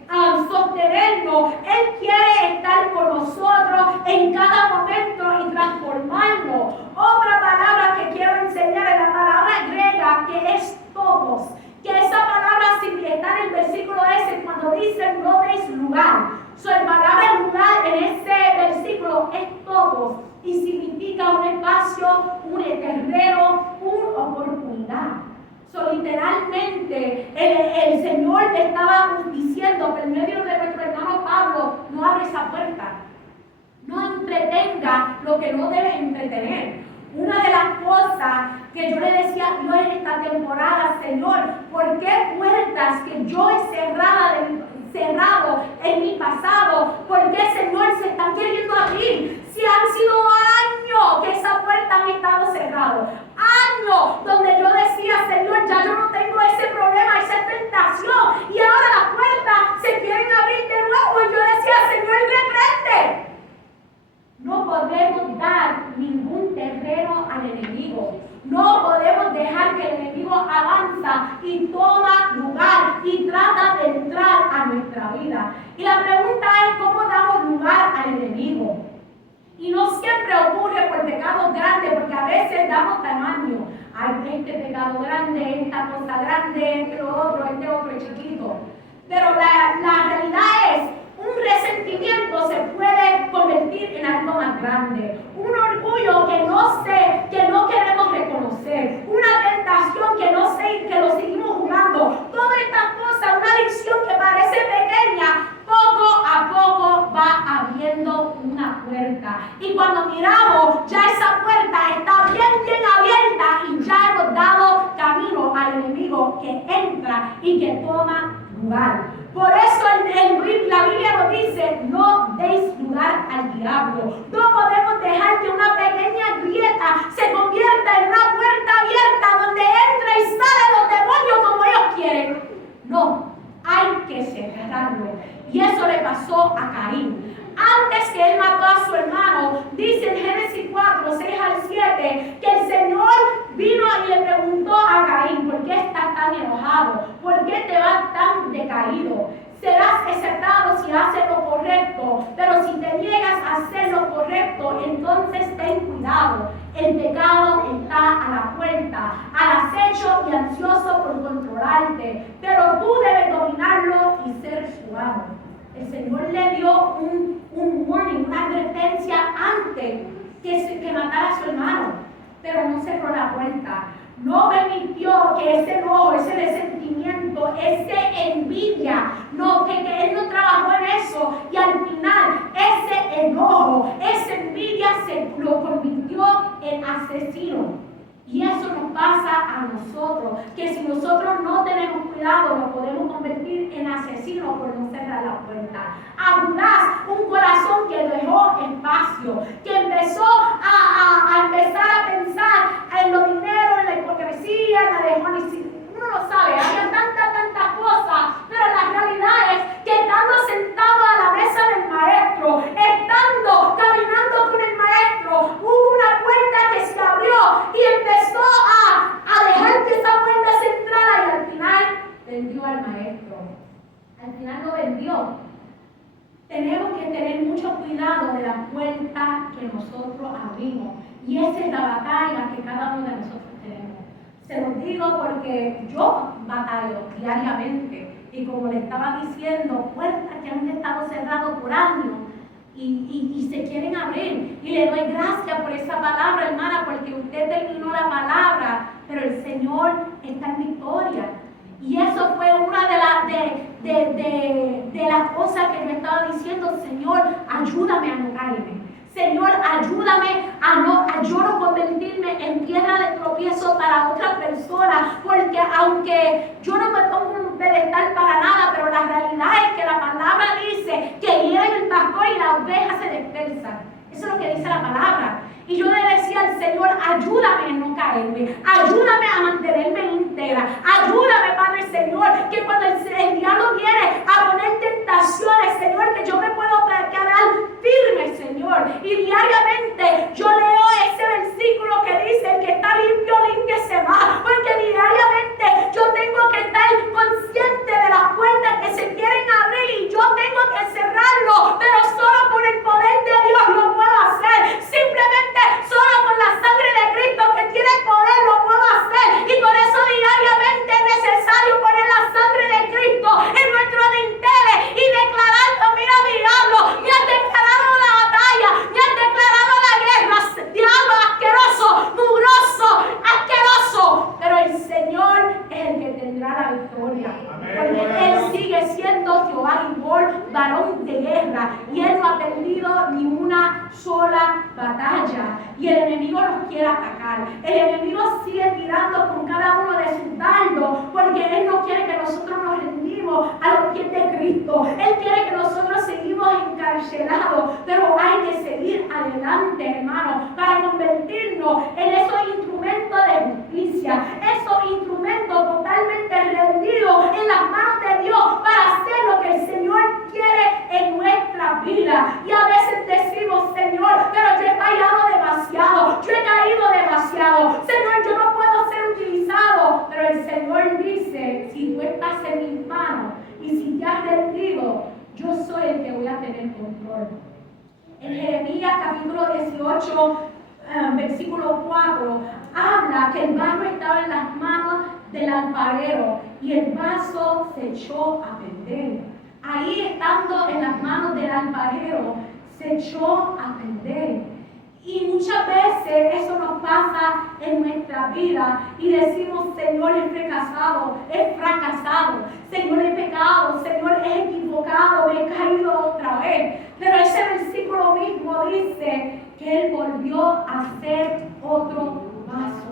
sostenernos, Él quiere estar con nosotros en cada momento y transformarnos. Otra palabra que quiero enseñar es la palabra griega, que es topos, que esa palabra está en el versículo ese cuando dice no deis lugar. La palabra lugar en ese versículo es topos y significa un espacio, un terreno, una oportunidad. Literalmente el Señor le estaba diciendo por medio de nuestro hermano Pablo: no abre esa puerta, no entretenga lo que no debe entretener. Una de las cosas que yo le decía a Dios en esta temporada: Señor, ¿por qué puertas que yo he cerrado en mi pasado, por qué, Señor, se están queriendo abrir? Si han sido años que esas puertas han estado cerradas, años donde yo decía: Señor, ya yo no tengo ese problema, esa tentación, y ahora las puertas se quieren abrir de nuevo. Y yo decía: Señor, reprende. No podemos dar ningún terreno al enemigo. No podemos dejar que el enemigo avanza y toma lugar y trata de entrar a nuestra vida. Y la pregunta es: ¿cómo damos lugar al enemigo? Y no siempre ocurre por pecados grandes, porque a veces damos tamaño. Hay este pecado grande, esta cosa grande, este otro chiquito. Pero la realidad es: un resentimiento se puede convertir en algo más grande. Un orgullo que no queremos reconocer. Una tentación que lo seguimos jugando. Todas estas cosas, una adicción que parece pequeña, poco a poco va abriendo una puerta. Y cuando miramos, ya esa puerta está bien abierta y ya hemos dado camino al enemigo que entra y que toma lugar. Por eso la Biblia nos dice: no deis lugar al diablo. No podemos dejar que una pequeña grieta se convierta en una puerta abierta donde entra y sale los demonios como ellos quieren. No, hay que cerrarlo. Y eso le pasó a Caín. Antes que él mató a su hermano, dice en Génesis 4, 6 al 7, que el Señor vino y le preguntó a Caín: ¿por qué estás tan enojado? ¿Por qué te vas tan decaído? Serás aceptado si haces lo correcto, pero si te niegas a hacer lo correcto, entonces ten cuidado. El pecado está a la puerta, al acecho y ansioso por controlarte, pero tú debes dominarlo y ser su amo. El Señor le dio un warning, una advertencia antes que matara a su hermano, pero no cerró la puerta. No permitió que ese enojo, ese resentimiento, ese envidia, que él no trabajó en eso, y al final ese enojo, esa envidia se lo convirtió en asesino. Y eso nos pasa a nosotros, que si nosotros no tenemos cuidado, nos podemos convertir en asesinos por no cerrar la puerta. A Judas, un corazón que dejó espacio, que empezó a pensar en los dineros, en la hipocresía, en la deshonestidad. Uno lo sabe, había tantas cosas, pero la realidad es que estando sentado a la mesa del maestro, caminando con el maestro, hubo una puerta que se abrió y empezó a dejar que esa puerta se entrara, y al final vendió al maestro. Al final lo vendió. Tenemos que tener mucho cuidado de la puerta que nosotros abrimos, y esa es la batalla que cada uno de nosotros tenemos. Se los digo porque yo batallo diariamente, y como le estaba diciendo, puertas que han estado cerradas por años, y se quieren abrir. Y le doy gracias por esa palabra, hermana, porque usted terminó la palabra, pero el Señor está en victoria. Y eso fue una de las cosas que yo estaba diciendo: Señor, ayúdame a no caerme. Señor, ayúdame a yo no convertirme en piedra de tropiezo para otra persona, porque aunque yo no me pongo en un pedestal para nada, pero la realidad es que la palabra dice que hieren el pastor y la oveja se dispersan. Eso es lo que dice la palabra. Y yo le decía al Señor: ayúdame a no caerme, ayúdame a mantenerme íntegra, ayúdame, Padre Señor, que cuando el diablo viene a poner tentaciones, Señor, que yo me puedo quedar firme, Señor. Y diariamente yo leo ese versículo que dice: el que está limpio, límpiese más, porque diariamente yo tengo que estar consciente de las puertas que se quieren abrir y yo tengo que cerrarlo, pero solo con el poder de Dios lo puedo hacer. Simplemente solo con la sangre de Cristo, que tiene poder, lo puedo hacer. Y por eso diariamente es necesario poner la sangre de Cristo en nuestro dintel y declararlo: mira, mi diablo, me has declarado la batalla, me has declarado la guerra, diablo asqueroso, mugroso, asqueroso. Pero el Señor es el que tendrá la victoria. Porque Él sigue siendo Jehová Gibor, varón de guerra, y Él no ha perdido ni una sola batalla. Y el enemigo nos quiere atacar. El enemigo sigue tirando con cada uno de sus dardos, porque Él no quiere que nosotros nos rendimos a los pies de Cristo. Él quiere que nosotros seguimos encarcelados, pero hay que seguir adelante, hermano, para convertirnos en esos instrumentos de justicia, esos instrumentos totalmente rendidos en las manos de Dios para hacer lo que el Señor quiere en nuestra vida. Y a veces decimos: Señor, pero yo he fallado demasiado, yo he caído demasiado, Señor, yo no puedo ser utilizado. Pero el Señor dice: si tú estás en mis manos y si te has rendido, yo soy el que voy a tener control. En Jeremías capítulo 18, versículo 4, habla que el barro estaba en las manos del alfarero y el vaso se echó a perder. Ahí, estando en las manos del alfarero, se echó a perder. Y muchas veces eso nos pasa en nuestra vida y decimos: Señor, he fracasado, Señor, he pecado, Señor, he equivocado, me he caído otra vez. Pero ese versículo mismo dice que Él volvió a hacer otro vaso.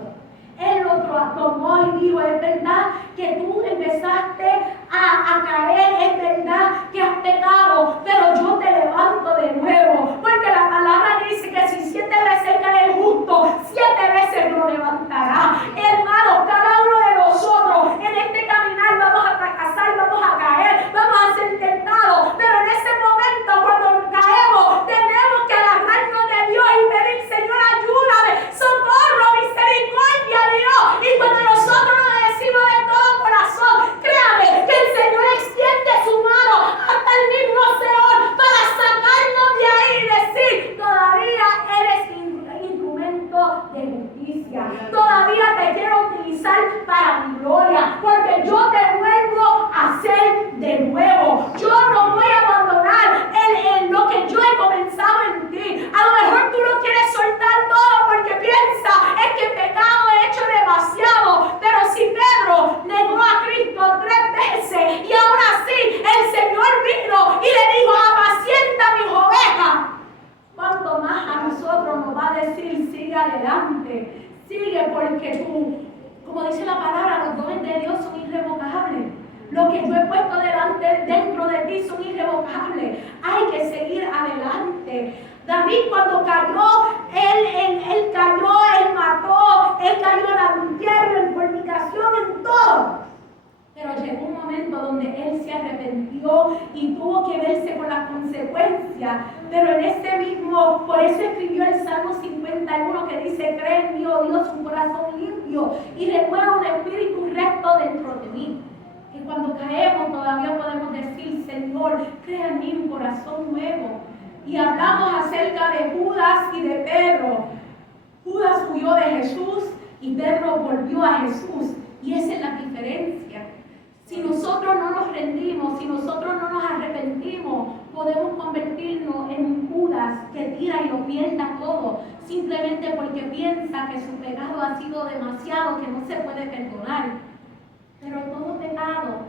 Él lo tomó y dijo: es verdad que tú empezaste a caer, es verdad que has pecado, pero yo te levanto de nuevo. Porque la palabra dice que si 7 veces cae el justo, 7 veces lo levantará. Hermano, cada uno de nosotros en este caminar vamos a fracasar, vamos a caer, vamos a ser tentados, pero en ese momento, cuando caemos, tenemos que agarrarnos de Dios y pedir: Señor, ayúdame, socorro, misericordia, Dios. Y cuando nosotros lo decimos de todo corazón, créame que el Señor extiende su mano hasta el mismo Seol para sacarnos de ahí y decir: todavía eres instrumento de justicia, todavía te quiero utilizar para mi gloria, porque yo te vuelvo a hacer de nuevo. Yo no voy a abandonar lo que yo he comenzado en ti. A lo mejor tú no quieres soltar todo porque piensas: es que pecado he hecho demasiado. Pero si Pedro negó a Cristo 3 veces y aún así el Señor vino y le dijo: apacienta mis ovejas, ¿cuánto más a nosotros nos va a decir: sigue adelante, sigue, porque tú, como dice la palabra, los dones de Dios son irrevocables? Lo que yo he puesto dentro de ti son irrevocables. Hay que seguir adelante. David, cuando cayó, él cayó, él mató, él cayó en adulterio, en fornicación, en todo. Pero llegó un momento donde él se arrepintió y tuvo que verse con las consecuencias. Pero en ese mismo, por eso escribió el Salmo 51, que dice: cree en mí, oh Dios, un corazón limpio y renueva un espíritu recto dentro de mí. Y cuando caemos todavía podemos decir: Señor, crea en mí un corazón nuevo. Y hablamos acerca de Judas y de Pedro. Judas huyó de Jesús y Pedro volvió a Jesús. Y esa es la diferencia. Si nosotros no nos rendimos, si nosotros no nos arrepentimos, podemos convertirnos en un Judas vidas que tira y lo pierda todo, simplemente porque piensa que su pecado ha sido demasiado, que no se puede perdonar. Pero todo pecado,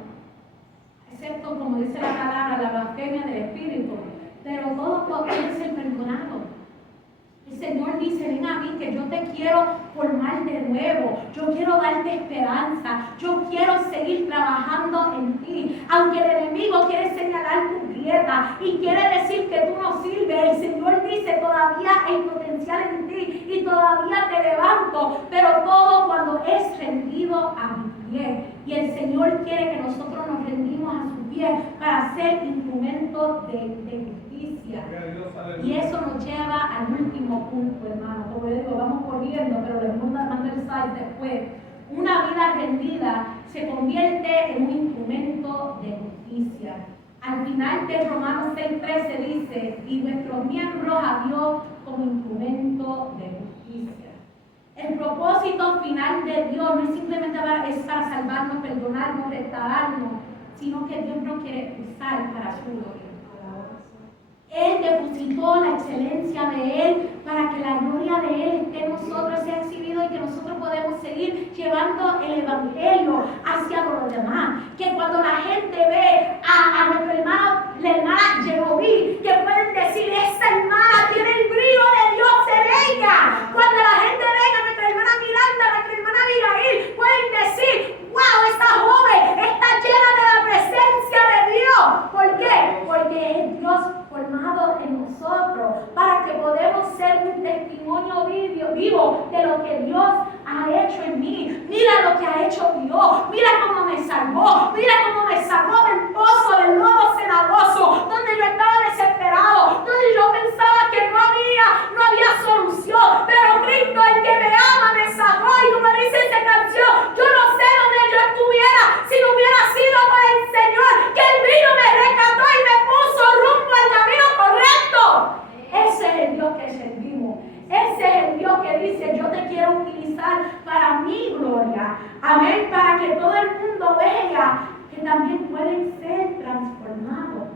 excepto como dice la palabra, la blasfemia del Espíritu, pero todo puede ser perdonado. El Señor dice: ven a mí que yo te quiero formar de nuevo, yo quiero darte esperanza, yo quiero seguir trabajando en ti. Aunque el enemigo quiere señalar tu grieta y quiere decir que tú no sirves, el Señor dice: todavía hay potencial en ti y todavía te levanto, pero todo cuando es rendido a mi pie. Y el Señor quiere que nosotros nos rendimos a su pie para ser instrumentos de justicia. Y eso nos lleva al último punto, hermano. Como les digo, vamos corriendo, pero les mando el slide después. Una vida rendida se convierte en un instrumento de justicia. Al final de Romanos 6:13 dice: y nuestros miembros a Dios como instrumento de justicia. El propósito final de Dios no es simplemente para salvarnos, perdonarnos, restaurarnos, sino que Dios nos quiere usar para su gloria. Él depositó la excelencia de Él para que la gloria de Él esté en nosotros, sea exhibido, y que nosotros podemos seguir llevando el Evangelio hacia los demás. Que cuando la gente ve a nuestro hermano, la hermana Yeroví, que pueden decir: esta hermana tiene el brillo de Dios en ella. Cuando la gente ve a nuestra hermana Miranda, a nuestra hermana Abigail, pueden decir: wow, esta joven está llena de la presencia de Dios. ¿Por qué? Porque es Dios formado en nosotros, para que podamos ser un testimonio vivo de lo que Dios ha hecho en mí. Mira lo que ha hecho Dios, mira cómo me salvó, mira cómo me sacó del pozo del lodo cenagoso, donde yo estaba desesperado, donde yo pensaba que no había solución, pero Cristo, el que me ama, me sacó. Y como dice esta canción, yo no sé dónde yo estuviera si no hubiera sido por el Señor, que el vino me rescató y me puso rumbo al camino correcto. Ese es el Dios que servimos. Ese es el Dios que dice: yo te quiero utilizar para mi gloria. Amén. Para que todo el mundo vea que también pueden ser transformados.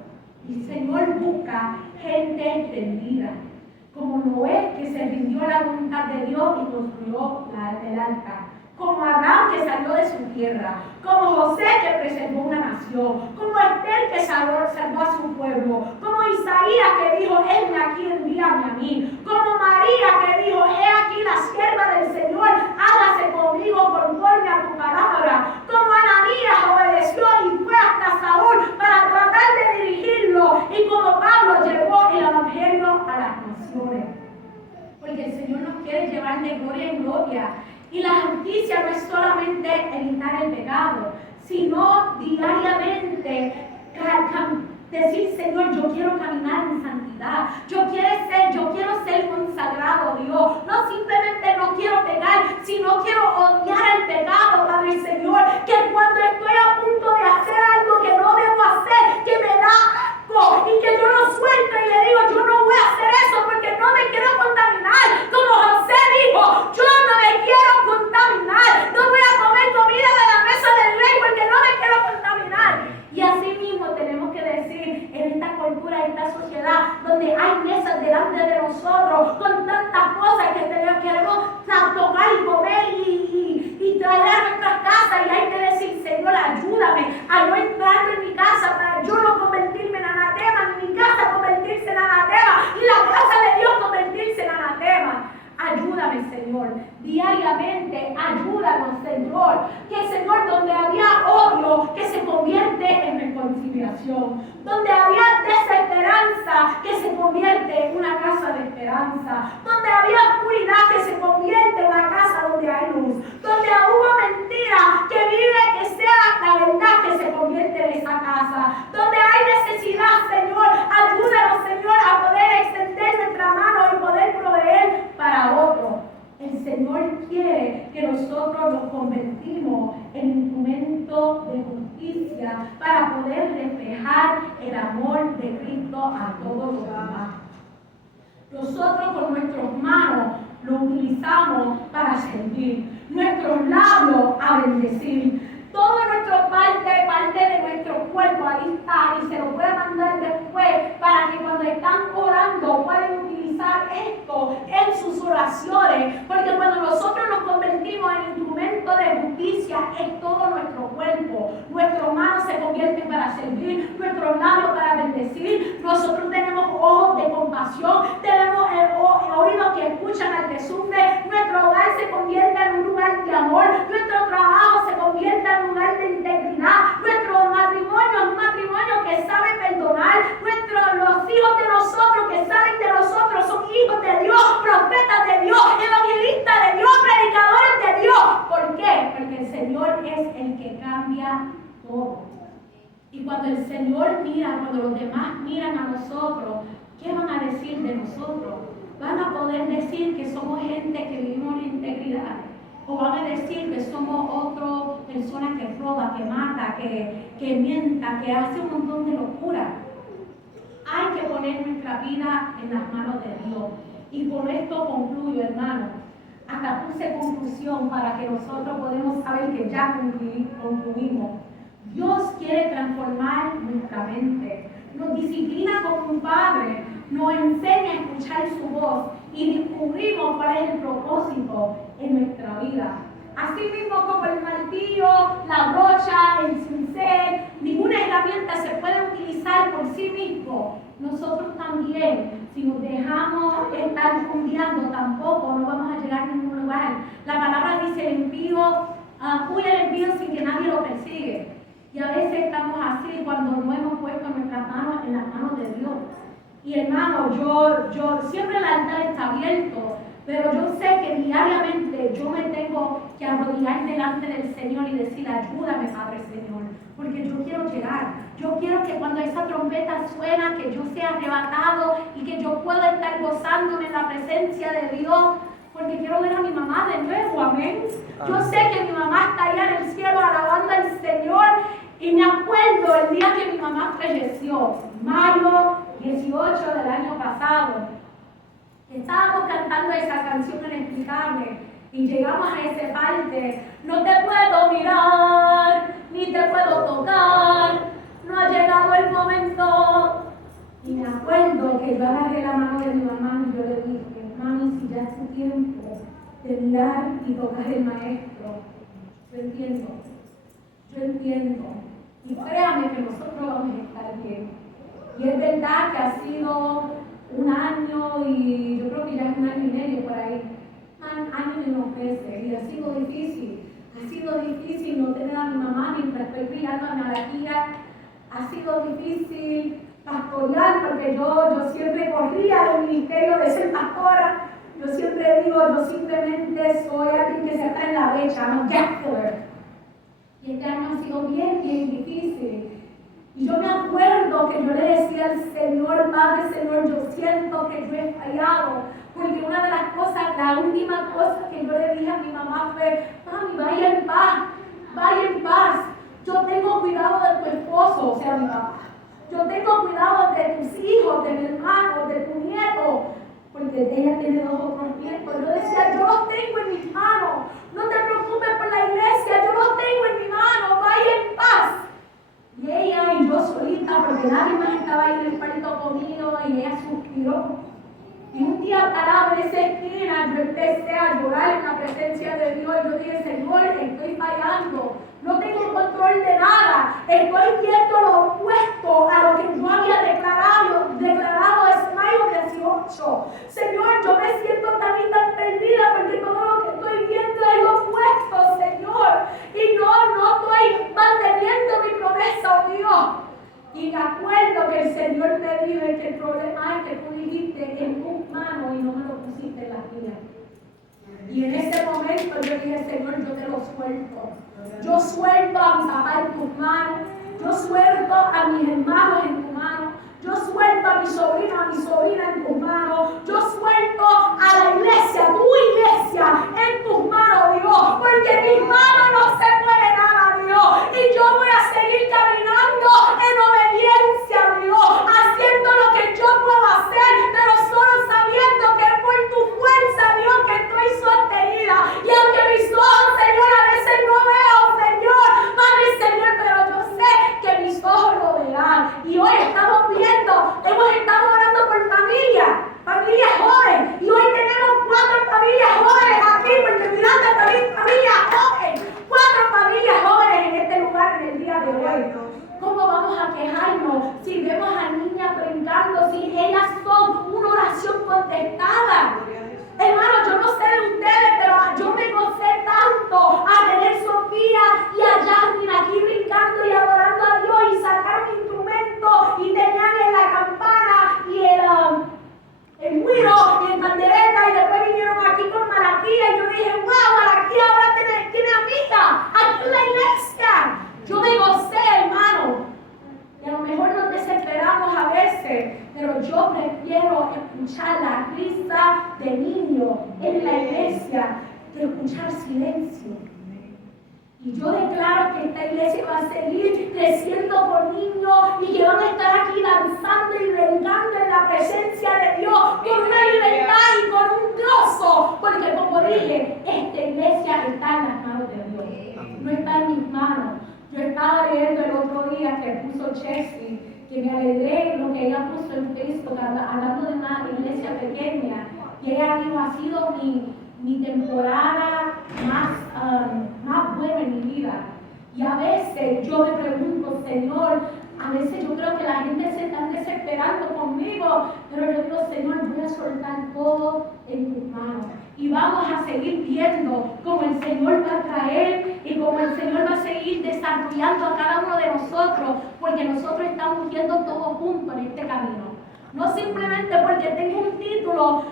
Y el Señor busca gente rendida, como Noé, que se rindió a la voluntad de Dios y construyó el arca. Como Abraham, que salió de su tierra. Como José, que preservó una nación. Como Esther, que salvó a su pueblo. Como Isaías, que dijo: henme aquí, envíame a mí. Como María, que dijo: he aquí la sierva del Señor, hágase conmigo conforme a tu palabra. Como Ananías obedeció y fue hasta Saúl para tratar de dirigirlo. Y como Pablo llevó el evangelio a las naciones. Porque el Señor nos quiere llevar de gloria en gloria. Y la justicia no es solamente evitar el pecado, sino diariamente decir: Señor, yo quiero caminar en santidad, yo quiero ser consagrado, Dios. No simplemente no quiero pecar, sino quiero odiar el pecado, Padre Señor. Que cuando estoy a punto de hacer algo que no debo hacer, que me da asco, y que yo lo suelto y le digo: yo no voy a hacer eso porque no me quiero contaminar. Como José dijo: yo no me quiero contaminar, no voy a comer comida de la mesa del rey porque no me quiero contaminar. Y así mismo tenemos que decir, en esta cultura, en esta sociedad, donde hay mesas delante de nosotros con tantas cosas que queremos tocar y comer y traer a nuestras casas, y hay que decir: Señor, ayúdame a no entrar en mi casa para yo no convertirme en anatema, ni mi casa convertirse en anatema, y la casa de Dios convertirse en anatema. Ayúdame, Señor, diariamente, ayúdanos, Señor. Que, Señor, donde había odio, que se convierte en reconciliación. Donde había desesperanza, que se convierte en una casa de esperanza. Donde había oscuridad, que se convierte en una casa donde hay luz. Donde hubo mentira, que sea la verdad, que se convierte en esa casa. Donde hay necesidad, Señor, ayúdanos, Señor, a poder extender nuestra mano y poder proveer para otros. El Señor quiere que nosotros nos convertimos en instrumento de justicia para poder reflejar el amor de Cristo a todos los demás. Nosotros con nuestras manos lo utilizamos para servir, nuestros labios a bendecir. Todo nuestro parte de nuestro cuerpo, ahí está, y se lo voy a mandar después para que cuando están orando pueden Señor mira, cuando los demás miran a nosotros, ¿qué van a decir de nosotros? ¿Van a poder decir que somos gente que vivimos en integridad? ¿O van a decir que somos otra persona que roba, que mata, que mienta, que hace un montón de locura? Hay que poner nuestra vida en las manos de Dios. Y con esto concluyo, hermano. Hasta puse conclusión para que nosotros podamos saber que ya concluimos. Dios quiere transformar nuestra mente. Nos disciplina como un padre. Nos enseña a escuchar su voz y descubrimos cuál es el propósito en nuestra vida. Así mismo como el martillo, la brocha, el cincel, ninguna herramienta se puede utilizar por sí mismo. Nosotros también, si nos dejamos estar fundeando, tampoco no vamos a llegar a ningún lugar. La palabra dice el impío, huye el impío sin que nadie lo persigue. Y a veces estamos así cuando no hemos puesto nuestras manos en las manos de Dios. Y hermano, yo siempre el altar está abierto, pero yo sé que diariamente yo me tengo que arrodillar delante del Señor y decir, ayúdame, Padre Señor, porque yo quiero llegar. Yo quiero que cuando esa trompeta suena, que yo sea arrebatado y que yo pueda estar gozándome en la presencia de Dios, porque quiero ver a mi mamá de nuevo, amén. Yo sé que mi mamá está allá en el cielo alabando al Señor. Y me acuerdo el día que mi mamá falleció, mayo 18 del año pasado. Estábamos cantando esa canción inexplicable y llegamos a esa parte. No te puedo mirar, ni te puedo tocar, no ha llegado el momento. Y me acuerdo que yo agarré la mano de mi mamá y yo le dije, mami, si ya es tu tiempo de mirar y tocar el maestro, yo entiendo. Y créame que nosotros vamos a estar bien. Y es verdad que ha sido un año y yo creo que ya es un año y medio por ahí. Año y unos meses. Y ha sido difícil. Ha sido difícil no tener a mi mamá mientras estoy criando a Malaquía. Ha sido difícil pastorear porque yo siempre corría del ministerio de ser pastora. Yo siempre digo, yo simplemente soy alguien que se está en la brecha, no gaffer. Y este año ha sido bien difícil. Y yo me acuerdo que yo le decía al Señor, Padre, Señor, yo siento que yo he fallado. Porque una de las cosas, la última cosa que yo le dije a mi mamá fue, mami, vaya en paz. Yo tengo cuidado de tu esposo, o sea, mi papá. Yo tengo cuidado de tus hijos, de mi hermano, de tu nieto. Porque ella tiene 2 otros nietos. Yo decía, yo los tengo en mis manos. No te preocupes por la iglesia, yo los tengo en mi mano, vaya en paz. Y ella y yo solita, porque nadie más estaba ahí en el cuarto conmigo, y ella suspiró. Y un día parado en esa esquina, yo empecé a llorar en la presencia de Dios. Yo dije, Señor, estoy fallando. No tengo control de nada. Estoy viendo lo opuesto a lo que yo había declarado en mayo 18. Señor, yo me siento tan perdida porque todo lo que estoy viendo es lo opuesto, Señor. Y no estoy manteniendo mi promesa, oh Dios. Y me acuerdo que el Señor me dijo que el problema es que tú dijiste en tus manos y no me lo pusiste en las mías. Y en ese momento yo dije, Señor, yo te lo suelto. Yo suelto a mi papá en tus manos. Yo suelto a mis hermanos en tus manos. Yo suelto a mi sobrina en tus manos. Yo suelto a la iglesia, tu iglesia, en tus manos, Dios. Porque en mis manos no se puede nada, Dios. Y yo voy a seguir caminando en obediencia, Dios. Haciendo lo que yo puedo hacer, pero solo sabiendo que es por tu fuerza, Dios, que estoy sostenida. Y aunque mis ojos, Señor, a veces no veo, Señor, Padre, Señor, pero yo sé que mis ojos lo verán. Y hoy estamos viendo, hemos estado orando por familias jóvenes. Y hoy tenemos 4 familias jóvenes aquí, porque mirando familias jóvenes, 4 familias jóvenes en este lugar en el día de hoy. ¿Cómo vamos a quejarnos si vemos a niñas brincando, si ellas son una oración contestada? Hermano, yo no sé de ustedes, pero yo me gocé tanto a tener Sofía y a Jasmine aquí brincando y adorando a Dios y sacar un instrumento y tenían en la campana y el güiro y el pandereta y después vinieron aquí con Malaquía y yo dije, wow, Malaquía ahora tiene amiga aquí en la iglesia. Yo me gocé, hermano. Y a lo mejor noche, pero yo prefiero escuchar la risa de niños en la iglesia que escuchar silencio. Y yo declaro que esta iglesia va a seguir creciendo con niños y que van a estar aquí danzando y brincando en la presencia de Dios con una libertad y con un gozo. Porque como dije, esta iglesia está en las manos de Dios, no está en mis manos. Yo estaba leyendo el otro día que puso Chelsea, que me alegré lo que ella puso en Facebook hablando de una iglesia pequeña. Y ella dijo, ha sido mi temporada más buena en mi vida. Y a veces yo me pregunto, Señor, a veces yo creo que la gente se está desesperando conmigo, pero yo digo, Señor, voy a soltar todo en tus manos. Y vamos a seguir viendo cómo el Señor va a traer y cómo el Señor va a seguir desarrollando a cada uno de nosotros, porque nosotros estamos yendo todos juntos en este camino. No simplemente porque tengo un título,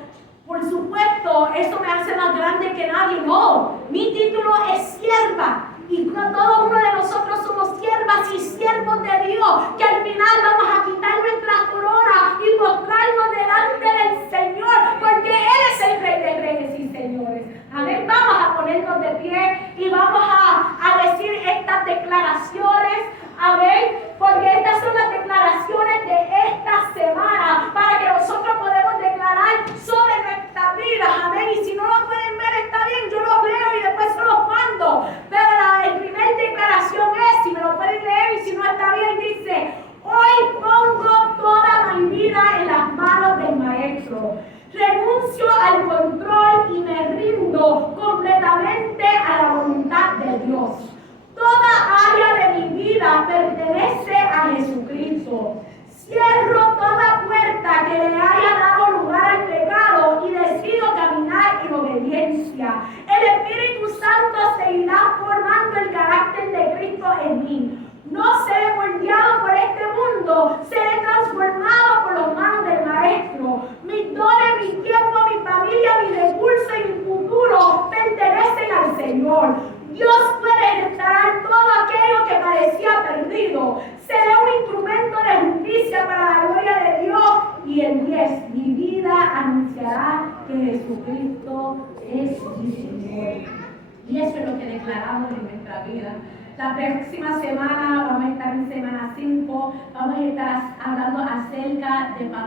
por supuesto, eso me hace más grande que nadie. No, mi título es sierva. Y todos uno de nosotros somos siervas y siervos de Dios, que al final vamos a quitar nuestra corona y postrarnos delante del Señor, porque Él es el Rey de Reyes y Señores. Amén. Vamos a ponernos de pie y vamos a decir estas declaraciones. Amén. Porque estas son las declaraciones de esta semana para que nosotros podamos declarar sobre nuestras vidas. Amén. Y si no lo pueden ver, está bien, yo los leo y después se los mando. Pero la primera declaración es, si me lo pueden leer y si no está bien, dice: hoy pongo toda mi vida en las manos del Maestro. Renuncio al control y me rindo completamente a la voluntad de Dios. Toda área de mi vida pertenece a Jesucristo. Cierro toda puerta que le haya dado lugar al pecado y decido caminar en obediencia. El Espíritu Santo seguirá formando el carácter de Cristo en mí. No seré moldeado por este mundo, seré transformado por las manos del Maestro. Mis dones, mi tiempo, mi familia, mi recurso y mi futuro pertenecen al Señor. Dios puede restaurar todo aquello que parecía perdido. Seré un instrumento de justicia para la gloria de Dios. Y el 10, mi vida anunciará que Jesucristo es mi Señor. Y eso es lo que declaramos en nuestra vida. La próxima semana vamos a estar en semana 5, vamos a estar hablando acerca de padecer.